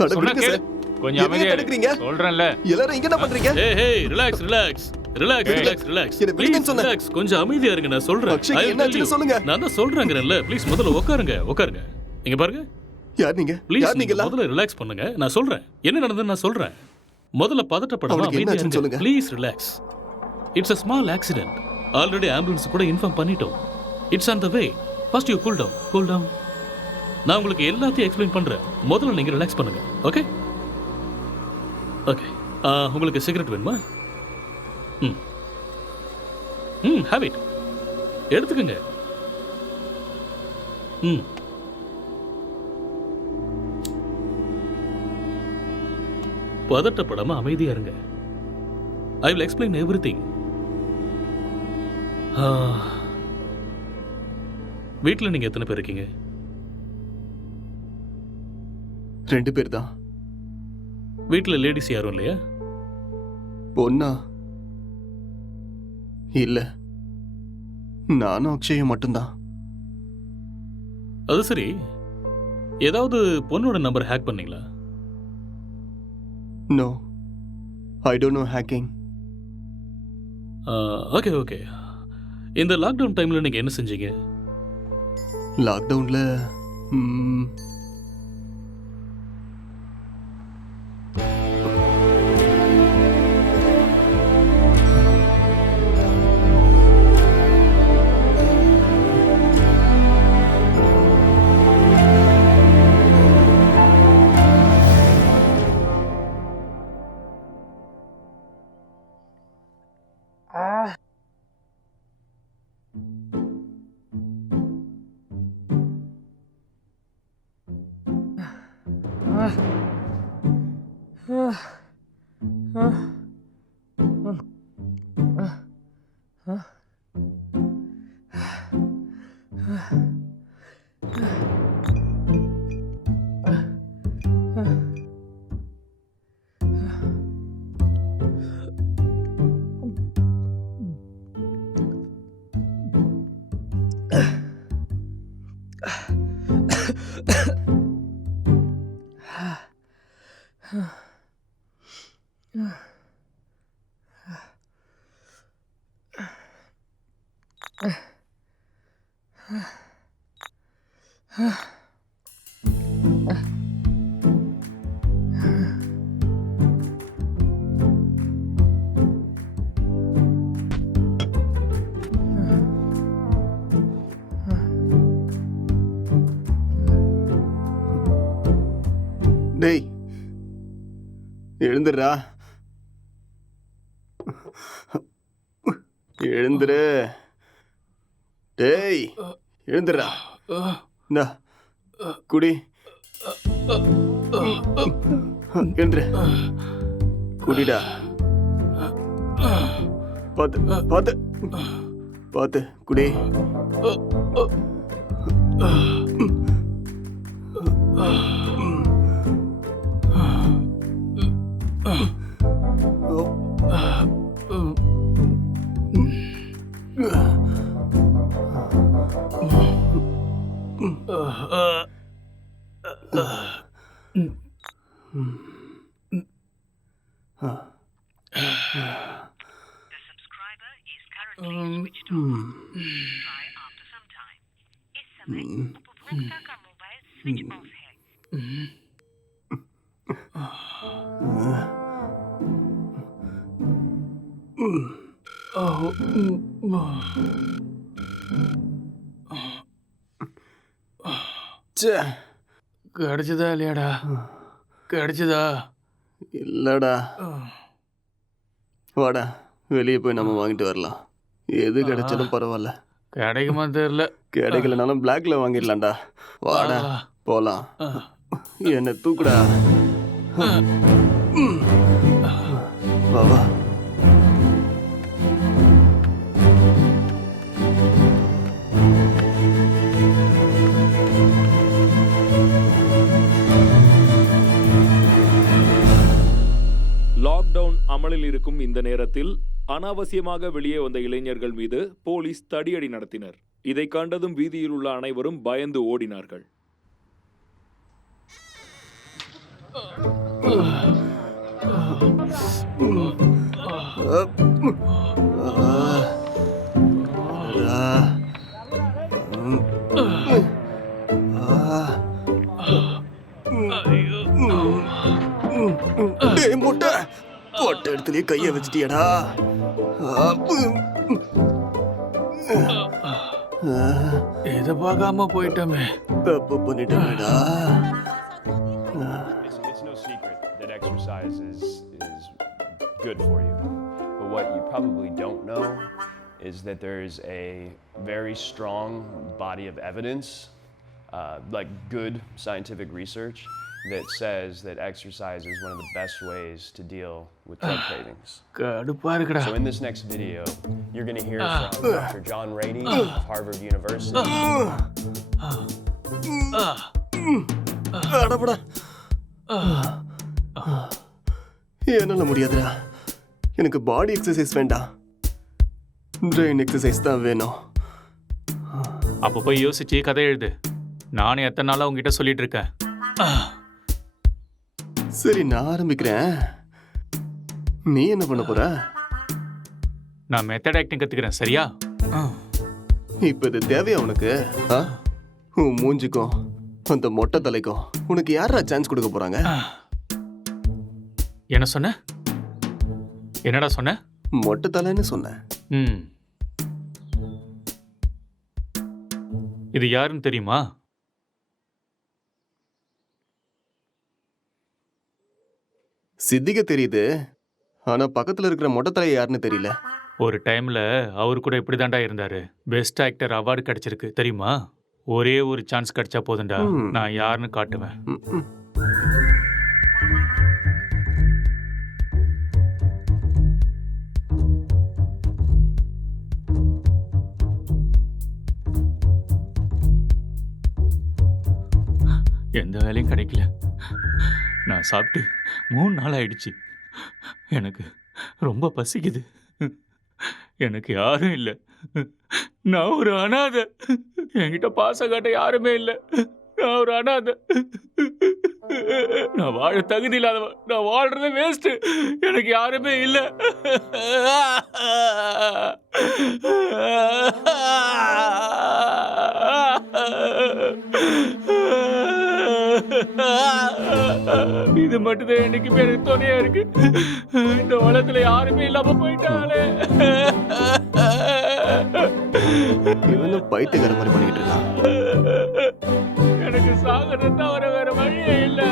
அட சொன்னா விடுங்க கேளு. சார். கொஞ்சம் எதையும் அமைதியா தடுக்கிறீங்க? இரு. சொல்றேன்ல. எல்லாரும் இங்க என்ன பண்றீங்க? ஏய் relax relax relax relax relax. என்ன விடுங்கன்னு சொன்னேன். ரிலாக்ஸ், கொஞ்சம் அமைதியா இருங்க, நான் சொல்றேன். அக்ஷய், I will என்னாச்சுன்னு tell you. சொல்லுங்க. நான் தான் சொல்றேங்கறேன்ல, ப்ளீஸ் முதல்ல உட்காருங்க உட்காருங்க. இங்க பாருங்க. யார் நீங்க? ப்ளீஸ் யார் நீங்க? முதல்ல ரிலாக்ஸ் பண்ணுங்க, நான் சொல்றேன். என்ன நடந்ததுன்னு நான் சொல்றேன். முதல்ல பதட்டப்படாம அவனுக்கு அமைதியா என்னாச்சுன்னு இருங்க. சொல்லுங்க. Please relax. It's a small accident. Already ambulance கூட இன்ஃபார்ம் பண்ணிட்டோம். It's on the way. First you cool down cool down. நான் உங்களுக்கு எல்லாத்தையும் எக்ஸ்பிளைன் பண்றேன். முதல்ல நீங்க ரிலாக்ஸ் பண்ணுங்க. Okay okay. உங்களுக்கு சிகரெட் வேணுமா? Have it. எடுத்துக்கங்க. பதட்டப்படாம அமைதியா இருங்க. I will explain everything. வீட்டில் நீங்க எத்தனை பேர் இருக்கீங்க? 2 பேர் தான். வீட்டில் லேடிஸ் யாரும் இல்லையா? பொண்ணா? இல்ல, நானும் அக்ஷயும் மட்டும்தான். அது சரி, ஏதாவது பொண்ணோட நம்பர் ஹேக் பண்ணீங்களா? No, I don't know hacking. Okay okay. இந்த லாக்டவுன் டைம்ல நீங்க என்ன செஞ்சீங்க? லாக்டவுன்ல டேய், எழுந்துடுறா, எழுந்துரு. டேய், எழுந்துடுறா. இந்தா குடி. எழுந்துரு, குடிடா. பார்த்து பார்த்து பார்த்து குடி. கிடைச்சதா இல்லையாடா? கிடைச்சதா? இல்லடா. வாடா, வெளியே போய் நம்ம வாங்கிட்டு வரலாம். எது கிடைச்சாலும் பரவாயில்ல. கிடைக்குமா தெரியல. கிடைக்கலனாலும் பிளாக்ல வாங்கிடலாம்டா. வாடா போலாம். என்ன தூக்குடா. வா வா. லாக்டவுன் அமலில் இருக்கும் இந்த நேரத்தில் அனாவசியமாக வெளியே வந்த இளைஞர்கள் மீது போலீஸ் தடியடி நடத்தினர். இதை கண்டதும் வீதியில் உள்ள அனைவரும் பயந்து ஓடினார்கள். முட்டை போட்ட இடத்துலயே கைய வச்சிட்டியடா. இதை பார்க்காம போயிட்டோமே. தப்பு பண்ணிட்டேடா. It's no secret that exercise is good for you. But what you probably don't know is that there is a very strong body of evidence, like good scientific research, that says that exercise is one of the best ways to deal with drug cravings. கடுப்பா இருக்குடா. So in this next video, you're going to hear from Dr. John Rady of Harvard University. அடபடா. என்னால முடியாதுடா. எனக்கு பாடி exercise வேண்டாம், brain exercise தான் வேணும். அப்போ போய் யோசிச்சு கதை எழுது. நானும் எத்தனை நாளா உங்ககிட்ட சொல்லிட்டு இருக்கேன். சரி, நான் ஆரம்பிக்கிறேன். நீ என்ன பண்ண போற? நான் மெத்தட் ஆக்டிங் கத்துக்கிறேன், சரியா? இப்ப இது தேவையா உனக்கு? உன் மூஞ்சிக்கும் அந்த மொட்டை தலைக்கும் உனக்கு யாரா சான்ஸ் கொடுக்க போறாங்க? என்ன சொன்ன? என்னடா சொன்ன? மொட்டை தலைன்னு சொன்னேன். இது யாருன்னு தெரியுமா? சித்திக தெரியுது, ஆனா பக்கத்துல இருக்கிற மொட்டை தலை யாருன்னு தெரியல. ஒரு டைம்ல அவரு கூட இப்படி தாண்டா இருந்தாரு. பெஸ்ட் ஆக்டர் அவார்டு கிடைச்சிருக்கு தெரியுமா? ஒரே ஒரு சான்ஸ் கிடைச்சா போதும்டா, நான் யாருன்னு காட்டுவேன். எந்த வேலையும் கிடைக்கல. நான் சாப்பிட்டு 3 நாள் ஆயிடுச்சு. எனக்கு ரொம்ப பசிக்குது. எனக்கு யாரும் இல்லை. நான் ஒரு அனாதை. என்கிட்ட பாசம் காட்ட யாருமே இல்லை. நான் ஒரு அனாதை. நான் வாழ தகுதி இல்லாதவன். நான் வாழ்றது வேஸ்ட். எனக்கு யாருமே இல்லை. இது மட்டும்தான் என்னைக்குமே எனக்கு துணையா இருக்கு. இந்த உலகத்துல யாருமே இல்லாம போயிட்டாலே. இவனும் பைத்தியக்கார மாதிரி பண்ணிட்டு இருக்கான். எனக்கு சாகறது தவிர வேற வழியே இல்லை.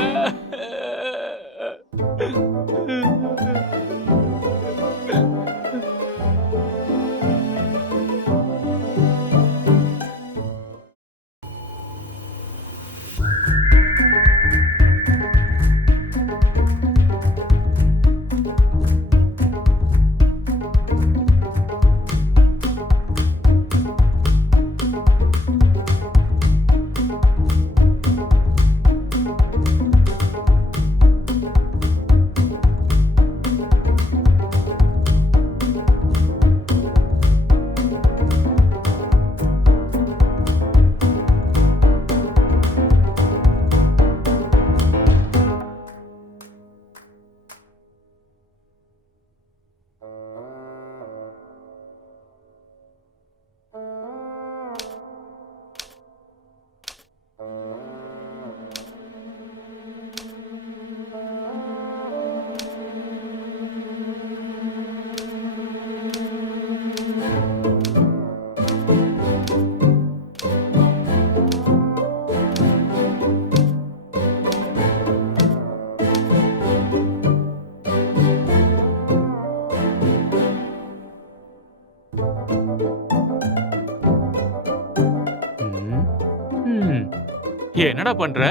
என்னடா பண்ற?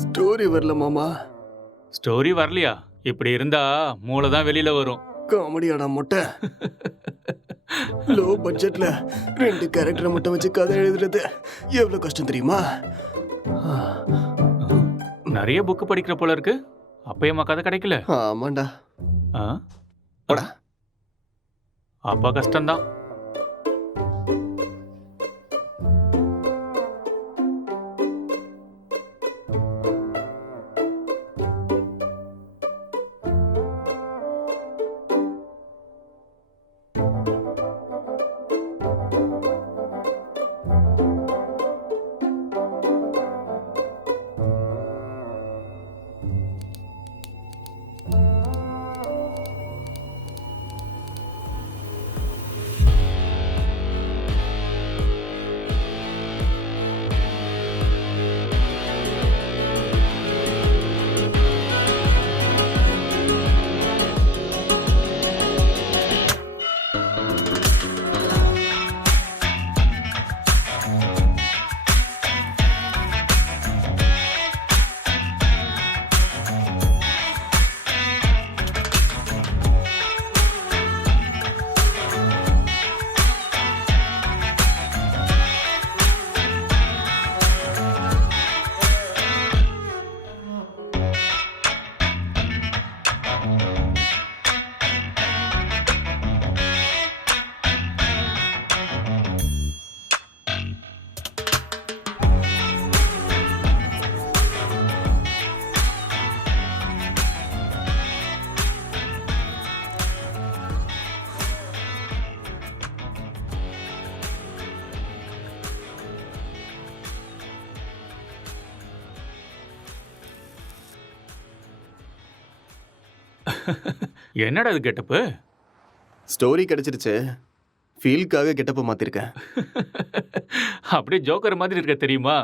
ஸ்டோரி வரல மாமா. ஸ்டோரி வரலையா? இப்படி இருந்தா மூளை தான் வெளியில வரும். காமெடியாடா மொட்டை. லோ பட்ஜெட்ல 2 கேரக்டரை மட்டும் வச்சு கதை எழுதுறது எவ்வளவு கஷ்டம் தெரியுமா? நிறைய புக் படிக்கிற போல இருக்கு. அப்பயமா கதை கிடைக்கல? ஆமாண்டா. அப்ப கஷ்டம்தான். என்னடா இது கெட்டப்பு? ஸ்டோரி கிடைச்சிருச்சு, ஃபீல்க்காக கெட்டப்ப மாத்திருக்கேன். அப்படியே ஜோக்கர் மாதிரி இருக்க தெரியுமா?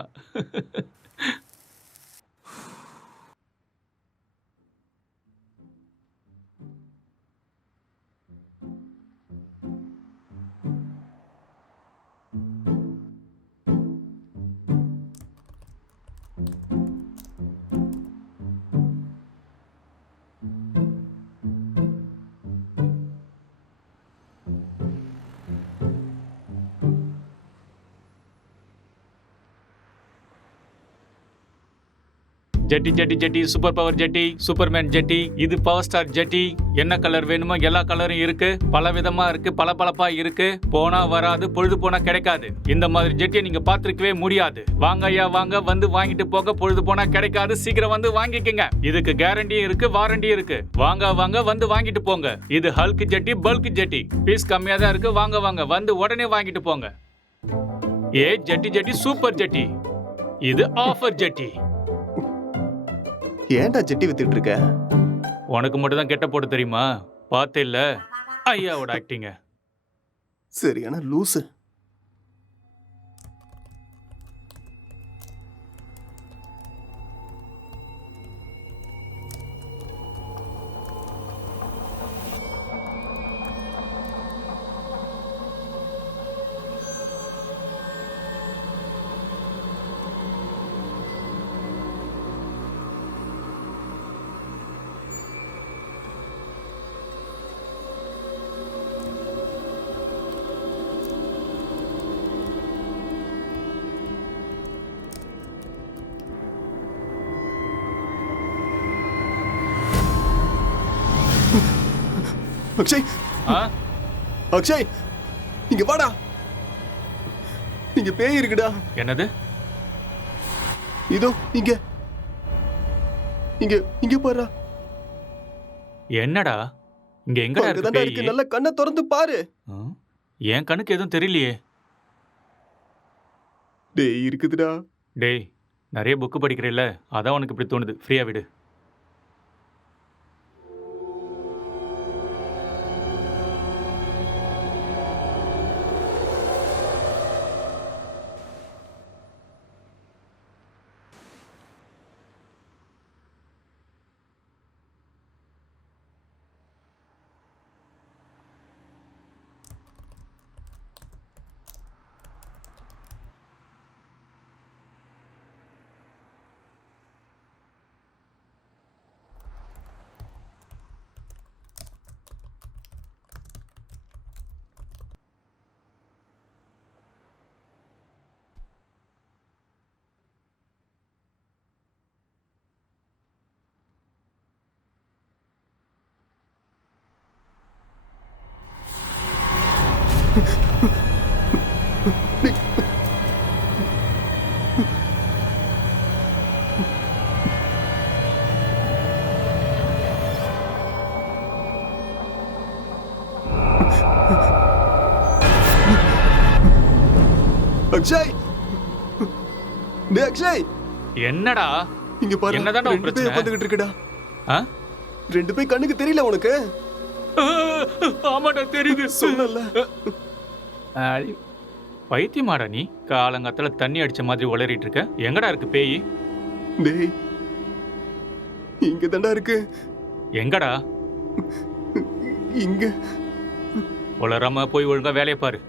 ஜெட்டி ஜெட்டி ஜெட்டி, சூப்பர் பவர் ஜெட்டி, சூப்பர்மேன் ஜெட்டி, இது பவர் ஸ்டார் ஜெட்டி. என்ன கலர் வேணுமோ எல்லா கலரும் இருக்கு, பல விதமா இருக்கு, பளபளப்பா இருக்கு. போனா வராது, பொழுது போனா கிடைக்காது. இந்த மாதிரி ஜெட்டியை நீங்க பார்த்திருக்கவே முடியாது. வாங்க ஐயா வாங்க, வந்து வாங்கிட்டு போக. பொழுது போனா கிடைக்காது, சீக்கிரம் வந்து வாங்கிக்கங்க. இதுக்கு கேரண்டியும் இருக்கு, வாரண்டியும் இருக்கு. வாங்க வாங்க, வந்து வாங்கிட்டு போங்க. இது ஹல்க் ஜெட்டி, பல்க் ஜெட்டி. பீஸ் கம்மியா தான் இருக்கு. வாங்க வாங்க, வந்து உடனே வாங்கிட்டு போங்க. ஏ ஜெட்டி ஜெட்டி, சூப்பர் ஜெட்டி. இது ஆஃபர் ஜெட்டி. ஏன்டா ஜெட்டி வித்துட்டு இருக்க? உனக்கு மட்டும் தான் கெட்ட போட தெரியுமா? பார்த்தே இல்ல ஐயாவோட ஆக்டிங்க. சரியான லூசு. அக்ஷய், அக்ஷய், இங்க வாடா. இங்க பேய் இருக்குடா. என்னது? இதோ இங்க இங்க இங்க பாரு. என்னடா இங்க எங்கடா இருக்கு பேய்? இருக்கு, நல்ல கண்ணை திறந்து பாரு. என் கண்ணுக்கு எதுவும் தெரியலையே. டேய் இருக்குதுடா. டேய் நிறைய புக்கு படிக்கிறேல்ல, அதான் உனக்கு இப்படி தோணுது. ஃப்ரீயா விடு. அக்ஷய், டேய் அக்ஷய், என்னடா இங்க பாரு. என்னடா ரெண்டு பேய் உட்கார்ந்துகிட்டு இருக்குடா. ரெண்டு பேய் கண்ணுக்கு தெரியல உனக்கு? ஆமாடா தெரியுது. சொல்லல. பைத்தியமாடா நீ? காலங்காத்துல தண்ணி அடிச்ச மாதிரி உளறிட்டு இருக்க. எங்கடா இருக்கு பேய்? டேய் இங்க தான்டா இருக்கு. எங்கடா? இங்க. உளறாம போய் ஒழுங்கா வேலையை பாரு.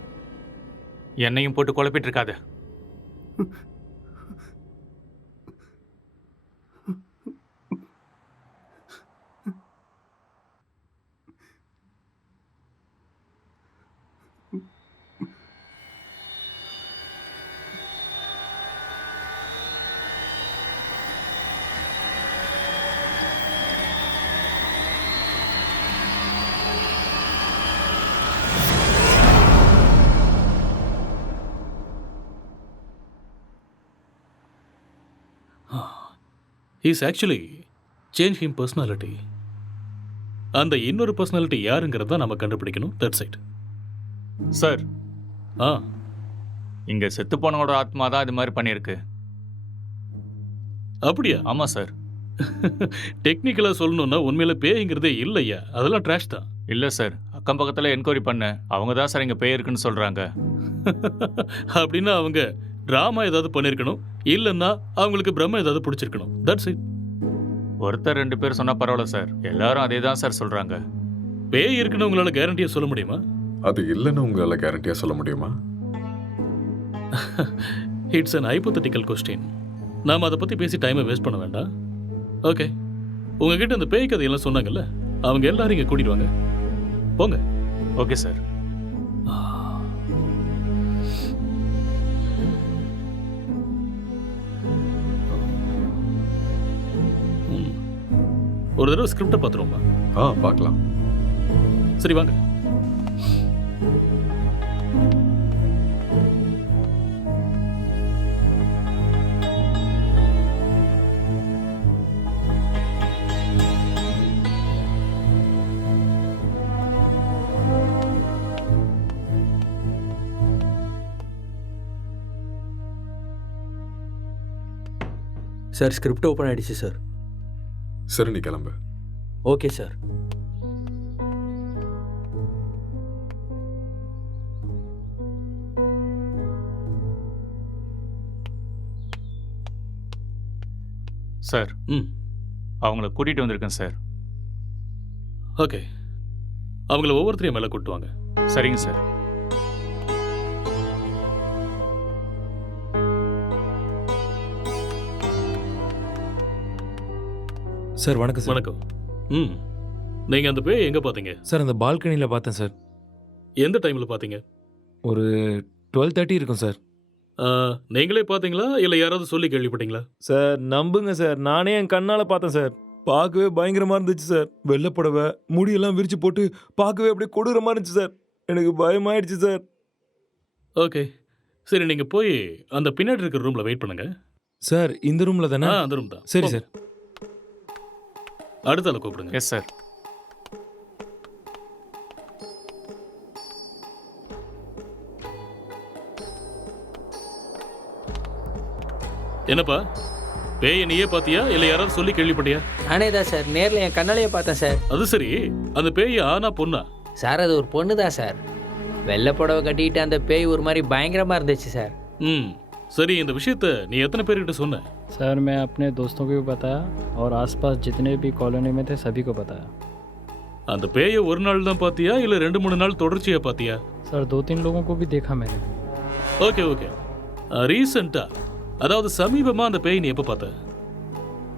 என்னையும் போட்டு குழப்பிட்டு இருக்காத. He's actually changed him personality. அந்த இன்னொரு பர்சனாலிட்டி யாருங்கிறத நம்ம கண்டுபிடிக்கணும். That's it sir. இங்க செத்து போனவனோட ஆத்மா தான் இது மாதிரி பண்ணியிருக்கு. அப்படியா? ஆமா சார். டெக்னிக்கலாக சொல்லணும்னா உண்மையில பேய்ங்கிறதே இல்லையா, அதெல்லாம் ட்ராஷ் தான். இல்லை சார், அக்கம் பக்கத்தில் என்கொயரி பண்ணேன். அவங்க தான் சார் இங்கே பேய் இருக்குன்னு சொல்கிறாங்க. அப்படின்னா அவங்க ட்ராமா ஏதாவது பண்ணியிருக்கணும், இல்லைன்னா அவங்களுக்கு பிரம்ம ஏதாவது பிடிச்சிருக்கணும். That's it. ஒருத்தர் 2 பேர் சொன்னால் பரவாயில்ல சார், எல்லாரும் அதே தான் சார் சொல்கிறாங்க. பேய் இருக்குன்னு உங்களால் கேரண்டியாக சொல்ல முடியுமா? அது இல்லைன்னு உங்களால் கேரண்டியாக சொல்ல முடியுமா? It's an hypothetical question. நாம் அதை பற்றி பேசி டைமை வேஸ்ட் பண்ண வேண்டாம். ஓகே, உங்ககிட்ட இந்த பேய் கதையெல்லாம் சொன்னாங்கல்ல, அவங்க எல்லாரும் இங்கே கூட்டிட்டு வாங்க. போங்க. Okay sir. ஒரு தடவை ஸ்கிரிப்டை பார்த்துருவோமா? பார்க்கலாம். சரி வாங்க. சார் ஸ்கிரிப்ட் ஓப்பன் ஆயிடுச்சு சார். சரி, நீ கிளம்பு. Okay sir. சார், அவங்கள கூட்டிகிட்டு வந்திருக்கேன் சார். ஓகே, அவங்கள ஒவ்வொருத்தரையும் மேலே கூட்டு வாங்க. சரிங்க சார். சார் வணக்கம் சார். வணக்கம். நீங்கள் அந்த பேய் எங்கே பார்த்தீங்க? சார் அந்த பால்கனியில் பார்த்தேன் சார். எந்த டைமில் பார்த்தீங்க? ஒரு 12:30 இருக்கும் சார். நீங்களே பார்த்தீங்களா இல்லை யாராவது சொல்லி கேள்விப்பட்டீங்களா? சார் நம்புங்க சார், நானே என் கண்ணால் பார்த்தேன் சார். பார்க்கவே பயங்கரமாக இருந்துச்சு சார். வெள்ளைப்புடவை முடியெல்லாம் விரிச்சு போட்டு பார்க்கவே அப்படியே கொடூரமாக இருந்துச்சு சார். எனக்கு பயமாயிடுச்சு சார். ஓகே சரி, நீங்கள் போய் அந்த பின்னாடி இருக்கிற ரூமில் வெயிட் பண்ணுங்க. சார் இந்த ரூமில் தானே? அந்த ரூம் தான். சரி சார். அடுத்தால கூப்பிடுங்க. Yes sir. என்னப்பா, பேயை நீயே பார்த்தியா இல்லை யாராவது சொல்லி கேள்விப்பட்டியா? நானே தான் சார், நேரில் என் கண்ணாலேயே பார்த்தேன் சார். அது சரி, அந்த பேய் ஆனா பொண்ணா? சார் அது ஒரு பொண்ணு தான் சார். வெள்ளை புடவை கட்டிட்டு அந்த பேய் ஒரு மாதிரி பயங்கரமாக இருந்துச்சு சார். சரி, இந்த விஷயத்த நீ எத்தனை பேர்கிட்ட சொன்ன? सर मैं अपने दोस्तों को भी बताया और आसपास जितने भी कॉलोनी में थे सभी को बताया. அந்த பேயை ஒரு நாள் தான் பார்த்தியா இல்லை 2-3 நாள் தொடர்ச்சியா பார்த்தியா? सर 2-3 लोगों को भी देखा मैंने. ஓகே ஓகே, ரீசெண்டா அதாவது சமீபமா அந்த பேய் நீ எப்போ பார்த்த?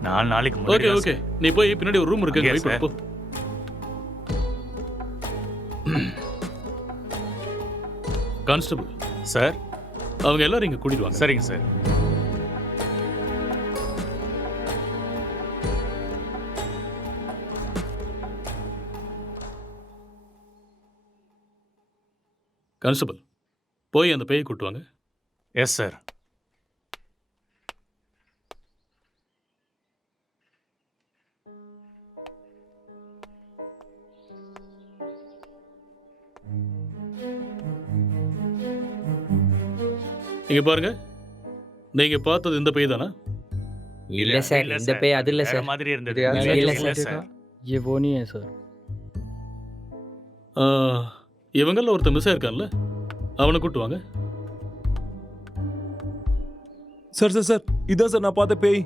4 நாளைக்கு ஓகே முன்னாடி. ஓகே, நீ போய் பின்னாடி ஒரு ரூம் இருக்கு, Yes, வெயிட் பண்ணு போ. Constable sir. அவங்க எல்லாரும் இங்க கூட்டிட்டு வாங்க. சரிங்க சார். கான்ஸ்டபிள் போய் அந்த பேயை கூட்டு வாங்க. Yes sir. இங்க பாருங்க, நீங்க பார்த்தது இந்த பேய் தானா? இல்லை சார், இந்த பேய் அது இல்லை சார். மாதிரி இருந்தது. இல்லை இல்லை சார். சார். ये वो नहीं है सर. இவங்கள ஒருத்தர் மிஸ் ஆயிருக்கான்ல, அவனை கூட்டு வாங்க. சார் சார் சார், இதான் சார் நான் பார்த்த பேய்.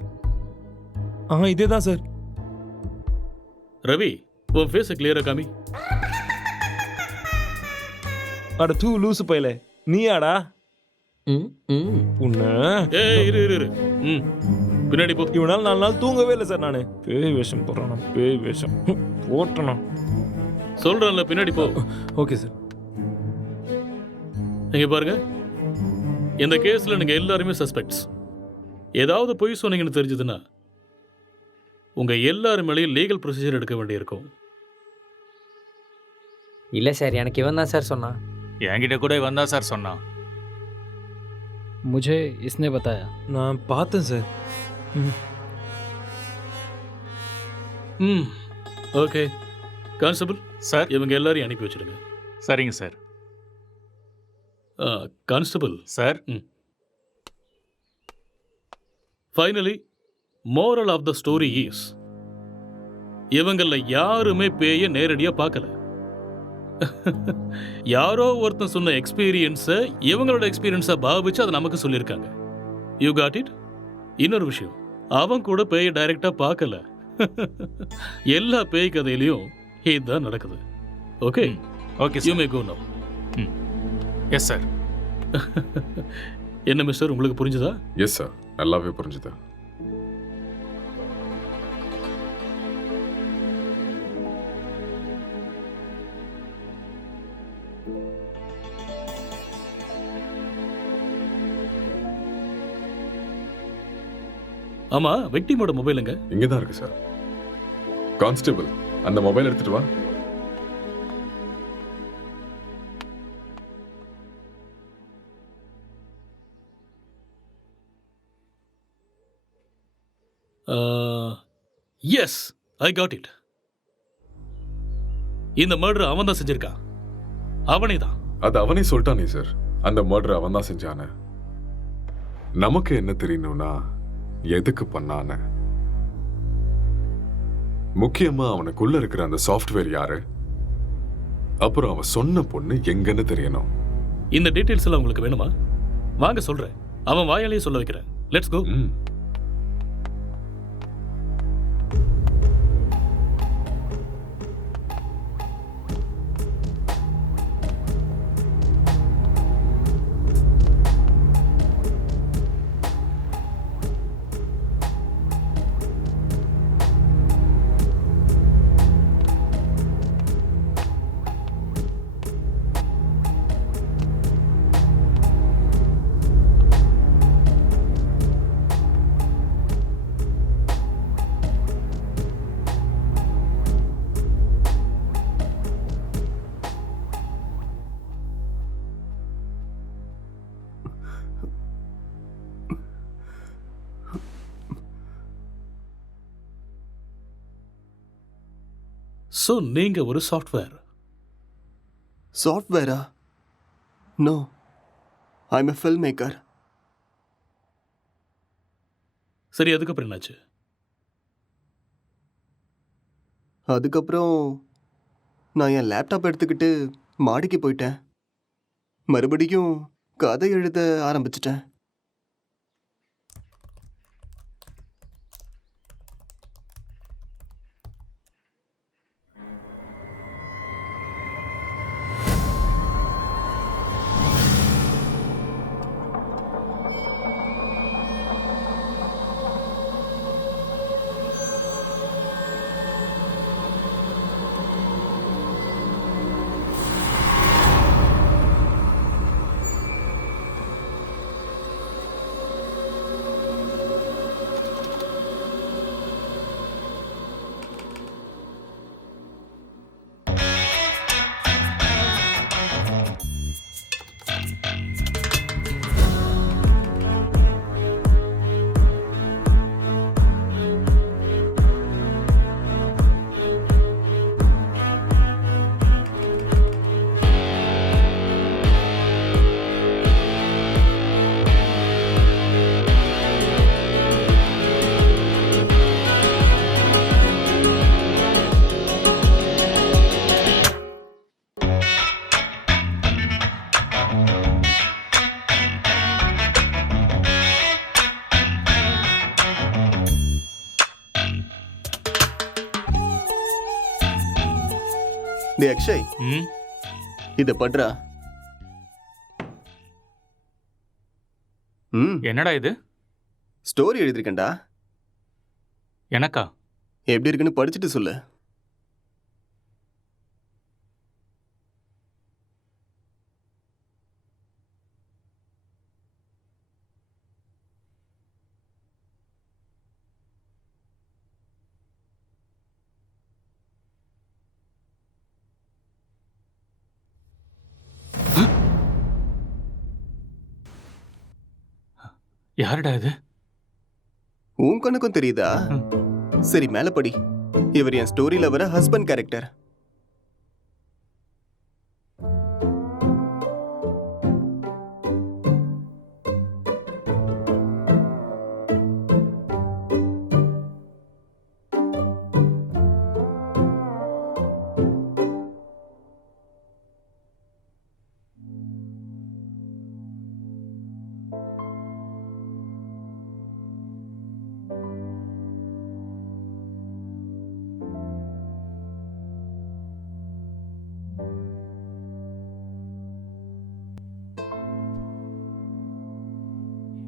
இதே தான் சார். ரவி, உன் ஃபேஸை கிளியரா காமி. அட தூ லூசு பையலே, நீயாடா? உன்ன இரு இரு இரு. பின்னாடி போ. இவனால 4 நாள் தூங்கவே இல்லை சார். நான் பேய் வேஷம் போடுறான், பேய் வேஷம் போட்டனா சொல்றேன்ல, பின்னாடி போ. Okay sir. இங்க பாருங்க, இந்த கேஸ்ல நீங்க எல்லாருமே சஸ்பெக்ட்ஸ். ஏதாவது பொய் சொன்னீங்கன்னு தெரிஞ்சதுன்னா உங்க எல்லாரும் மேலேயும் லீகல் ப்ரொசீஜர் எடுக்க வேண்டியிருக்கும். இல்லை சார், எனக்கு இவன் தான் சார் சொன்னான். என்கிட்ட கூட இவன் தான் சார் சொன்னான். मुझे इसने बताया. நான் பார்த்தேன் சார். Okay constable sir. இவங்க எல்லாரையும் அனுப்பி வச்சிடுங்க. சரிங்க sir. Constable sir. Finally moral of the story is இவங்கள யாருமே பேய நேரடியா பார்க்கல. யாரோ ஒருத்தன் சொன்ன எக்ஸ்பீரியன்ஸை இவங்களோட எக்ஸ்பீரியன்ஸை பாவிச்சு அதை நமக்கு சொல்லியிருக்காங்க. You got it? இன்னொரு விஷயம், அவன் கூட பேயை டைரக்டா பார்க்கல. எல்லா பேய் கதையிலையும் இதுதான் நடக்குது. Okay okay you may go now. Yes sir. என்ன மிஸ்டர், உங்களுக்கு புரிஞ்சுதா? எஸ் சார், நல்லாவே புரிஞ்சுது. ஆமா, விக்டிமோட மொபைலுங்க? இங்கே தான் இருக்கு சார். கான்ஸ்டபிள், அந்த மொபைல் எடுத்துட்டு வா. Yes, I got it. இந்த மர்டர் அவன் தான் செஞ்சிருக்கான். அவனே தான். அது அவனே சொல்லிட்டானே சார், அந்த மர்டர் அவன் தான் செஞ்சானே. நமக்கு என்ன தெரியணும்னா எதுக்கு பண்ணான, முக்கியமா அவனுக்குள்ள இருக்கிற அந்த சாஃப்ட்வேர் யாரு, அப்புறம் அவன் சொன்ன பொண்ணு எங்கன்னு தெரியணும். இந்த டீடைல்ஸ் எல்லாம் உங்களுக்கு வேணுமா? வாங்க சொல்றேன். அவன் வாயாலேயே சொல்ல வைக்கிறேன். Let's go. ஸோ நீங்க ஒரு சாஃப்ட்வேர்? சாஃப்ட்வேரா? No, I am a film maker. சரி, அதுக்கப்புறம் என்னாச்சு? அதுக்கப்புறம் நான் என் லேப்டாப் எடுத்துக்கிட்டு மாடிக்கு போயிட்டேன். மறுபடியும் கதை எழுத ஆரம்பிச்சிட்டேன். டேய் அக்ஷய், இத பண்றா. என்னடா இது? ஸ்டோரி எழுதிருக்கேன்டா. எனக்கா? எப்படி இருக்குன்னு படிச்சுட்டு சொல்லு. யாருடா இது? உன் கணக்கும் தெரியுதா? சரி, மேல படி. இவர் என் ஸ்டோரியில வர ஹஸ்பண்ட் கேரக்டர்.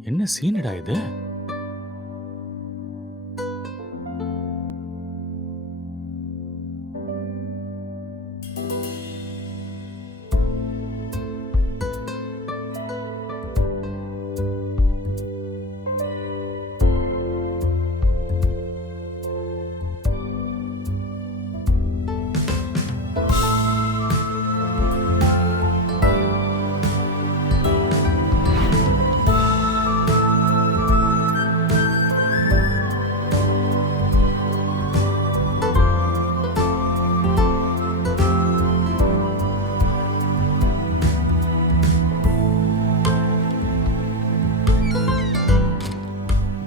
என்ன சீனடா இது?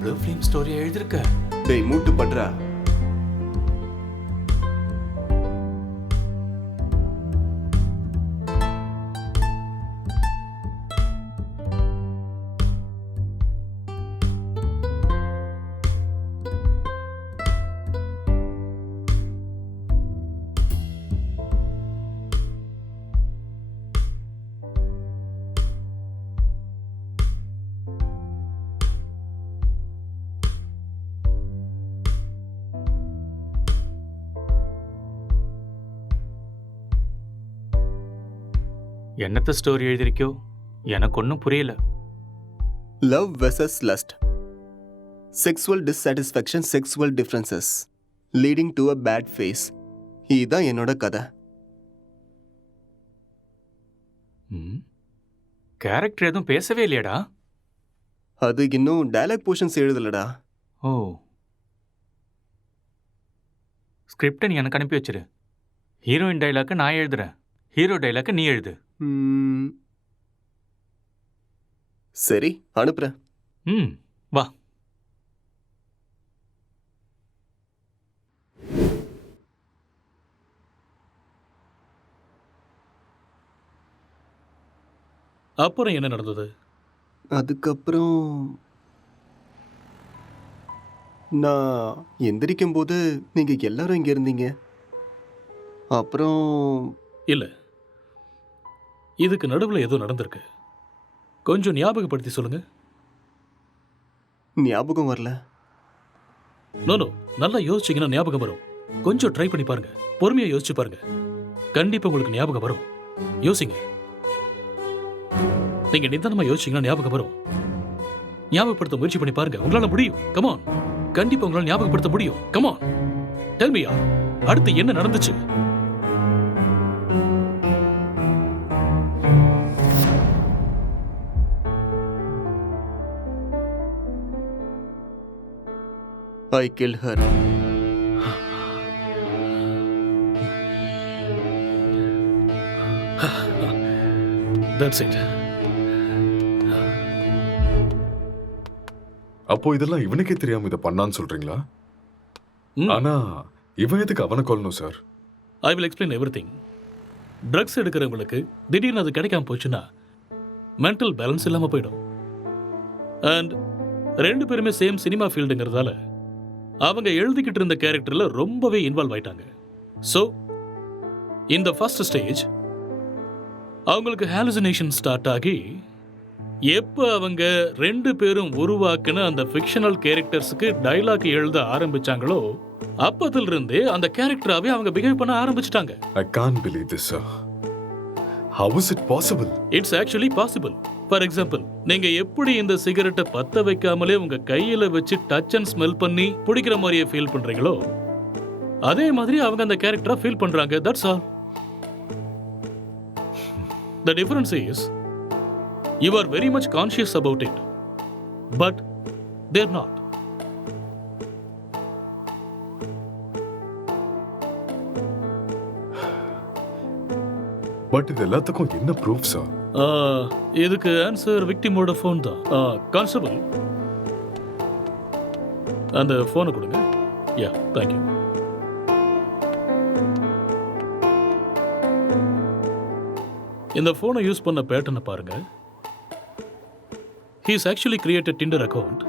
ப்ளூ ஃபிலிம் ஸ்டோரி எழுதிருக்க. டேய் மூட்டு பண்றா. என்னத்த ஸ்டோரி எழுதிருக்கியோ எனக்கு ஒன்றும் புரியல. Love versus lust, sexual dissatisfaction, sexual differences leading to a bad phase. இதுதான் என்னோட கதை. கேரக்டர் எதுவும் பேசவே இல்லையாடா? அது இன்னும் டயலாக் போர்ஷன்ஸ் எழுதலடா. ஓ, ஸ்கிரிப்டை நீ எனக்கு அனுப்பி வச்சிரு. ஹீரோயின் டைலாக்கை நான் எழுதுறேன், ஹீரோ டைலாக்கை நீ எழுது. சரி, அனுப்புறேன். வா. அப்புறம் என்ன நடந்தது? அதுக்கப்புறம் நான் எந்திரிக்கும் போது நீங்க எல்லாரும் இங்க இருந்தீங்க. அப்புறம் இல்ல, இதுக்கு நடுவில் ஏதோ நடந்திருக்கு. கொஞ்சம் ஞாபகப்படுத்தி சொல்லுங்க. ஞாபகம் வரல. நோ, நல்லா யோசிச்சீங்கன்னா ஞாபகம் வரும். கொஞ்சம் ட்ரை பண்ணி பாருங்க, பொறுமையா யோசிச்சு பாருங்க, கண்டிப்பா உங்களுக்கு ஞாபகம் வரும். யோசிங்க, நீங்க நிதானமா யோசிச்சீங்கன்னா ஞாபகம் வரும். ஞாபகப்படுத்த முயற்சி பண்ணி பாருங்க, உங்களால முடியும். கமான், கண்டிப்பா உங்களால ஞாபகப்படுத்த முடியும். கமான், டெல் மீ, அடுத்து என்ன நடந்துச்சு? I killed her. That's it. அப்போ இதெல்லாம் இவனுக்கே தெரியாம இதை பண்ணான்னு சொல்றீங்களா? ஆனா இவன் எதுக்கு அவனை கொல்லணும் சார்? I will explain everything. Drugs எடுக்கிறவங்களுக்கு திடீர்னு அது கிடைக்காம போச்சுன்னா மென்டல் பேலன்ஸ் இல்லாம போயிடும். அண்ட் ரெண்டு பேருமே சேம் சினிமா ஃபீல்டுங்கிறதால அவங்க எழுதிக்கிட்டு இருந்த கேரக்டர்ல ரொம்பவே இன்வால்வ் ஆயிட்டாங்க. ஸோ இந்த ஃபர்ஸ்ட் ஸ்டேஜ் அவங்களுக்கு ஹாலுசினேஷன் ஸ்டார்ட் ஆகி எப்போ அவங்க ரெண்டு பேரும் உருவாக்குன அந்த ஃபிக்ஷனல் கேரக்டர்ஸுக்கு டைலாக் எழுத ஆரம்பிச்சாங்களோ அப்பத்துல இருந்தே அந்த கேரக்டராகவே அவங்க பிஹேவ் பண்ண ஆரம்பிச்சிட்டாங்க. I can't believe this, sir. How is it possible? It's actually possible. For example, நீங்க எப்படி இந்த சிகரெட்டை பத்த வைக்காமலே உங்க கையில வச்சு டச் அண்ட் ஸ்மெல் பண்ணி பிடிக்கிற மாதிரியே ஃபீல் பண்றீங்களோ அதே மாதிரி அவங்க அந்த கேரக்டரை ஃபீல் பண்றாங்க. That's all. The difference is you are very much conscious about it, but they're not. But இது எல்லாத்துக்கும் என்ன ப்ரூஃப் சார்? இதுக்கு ஆன்சர் விக்டிமோட ஃபோன் தான். கான்ஸ்டபிள், அந்த ஃபோனை கொடுங்க. யா, தேங்க்யூ. இந்த ஃபோனை யூஸ் பண்ண பேட்டர்னை பாருங்க. He's actually created Tinder account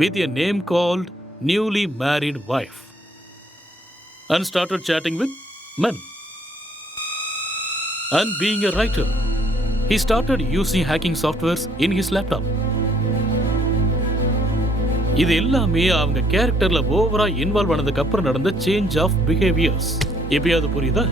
with a name called newly married wife and started chatting with men. And being a writer, he started using hacking softwares in his laptop. இது எல்லாமே அவங்க கேரக்டர்ல ஓவரா இன்வால்வ் ஆனதுக்கு அப்புறம் நடந்த சேஞ்ச் ஆஃப் பிஹேவியர்ஸ். எப்பயாவது புரியுதா?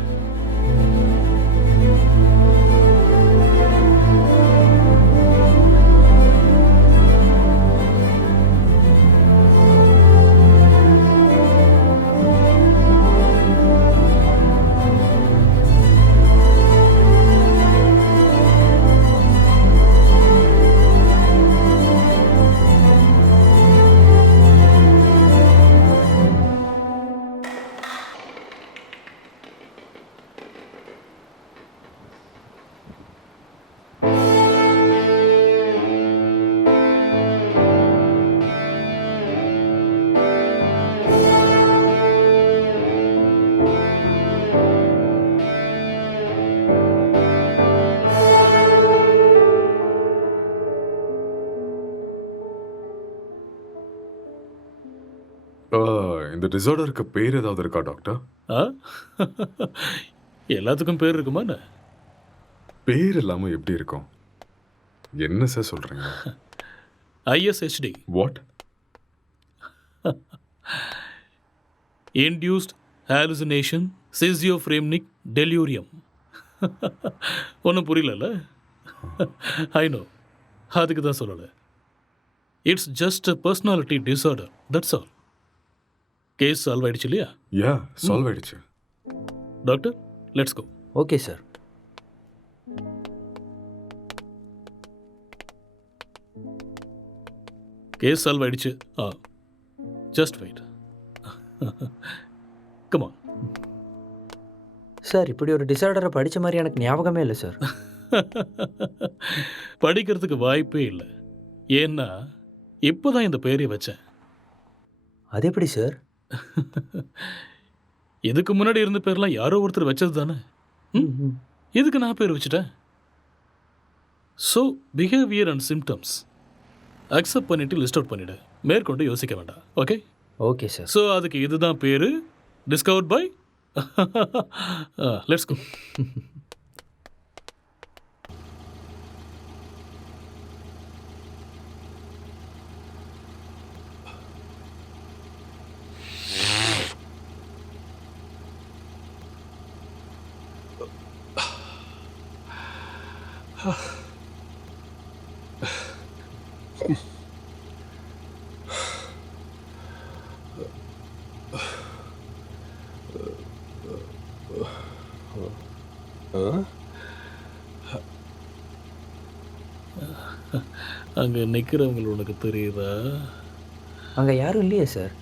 இந்த டிசார்டருக்கு பேர் ஏதாவது இருக்கா டாக்டர்? எல்லாத்துக்கும் பேர் இருக்குமா? பேர் இல்லாமல் எப்படி இருக்கும்? என்ன சார் சொல்கிறீங்க? ISHD. What? Induced hallucination schizophrenic delirium. ஒன்றும் புரியல. ஐ நோ, அதுக்கு தான் சொல்லலை. It's just a personality disorder, that's all. Case solve ஆயிடுச்சு இல்லையா? யா, சால்வ் ஆயிடுச்சு. Doctor, let's go. Okay sir. Case solve ஆயிடுச்சு. Just wait. Come on. Sir, இப்படி ஒரு டிசார்டரை படித்த மாதிரி எனக்கு ஞாபகமே இல்லை சார். படிக்கிறதுக்கு வாய்ப்பே இல்லை. ஏன்னா இப்போதான் இந்த பேரை வச்சேன். அது எப்படி சார்? இதுக்கு முன்னாடி இருந்த பேர்லாம் யாரோ ஒருத்தர் வச்சது தானே. இதுக்கு நான் பேர் வச்சுட்டேன். So behaviour and symptoms accept பண்ணிட்டு லிஸ்ட் அவுட் பண்ணிவிடு. மேற்கொண்டு யோசிக்க வேண்டாம். ஓகே? Okay sir. ஸோ அதுக்கு இதுதான் பேர். Discovered by. Let's go. அங்கே நிற்கிறவங்க உனக்கு தெரியுதா? அங்கே யாரும் இல்லையே சார்.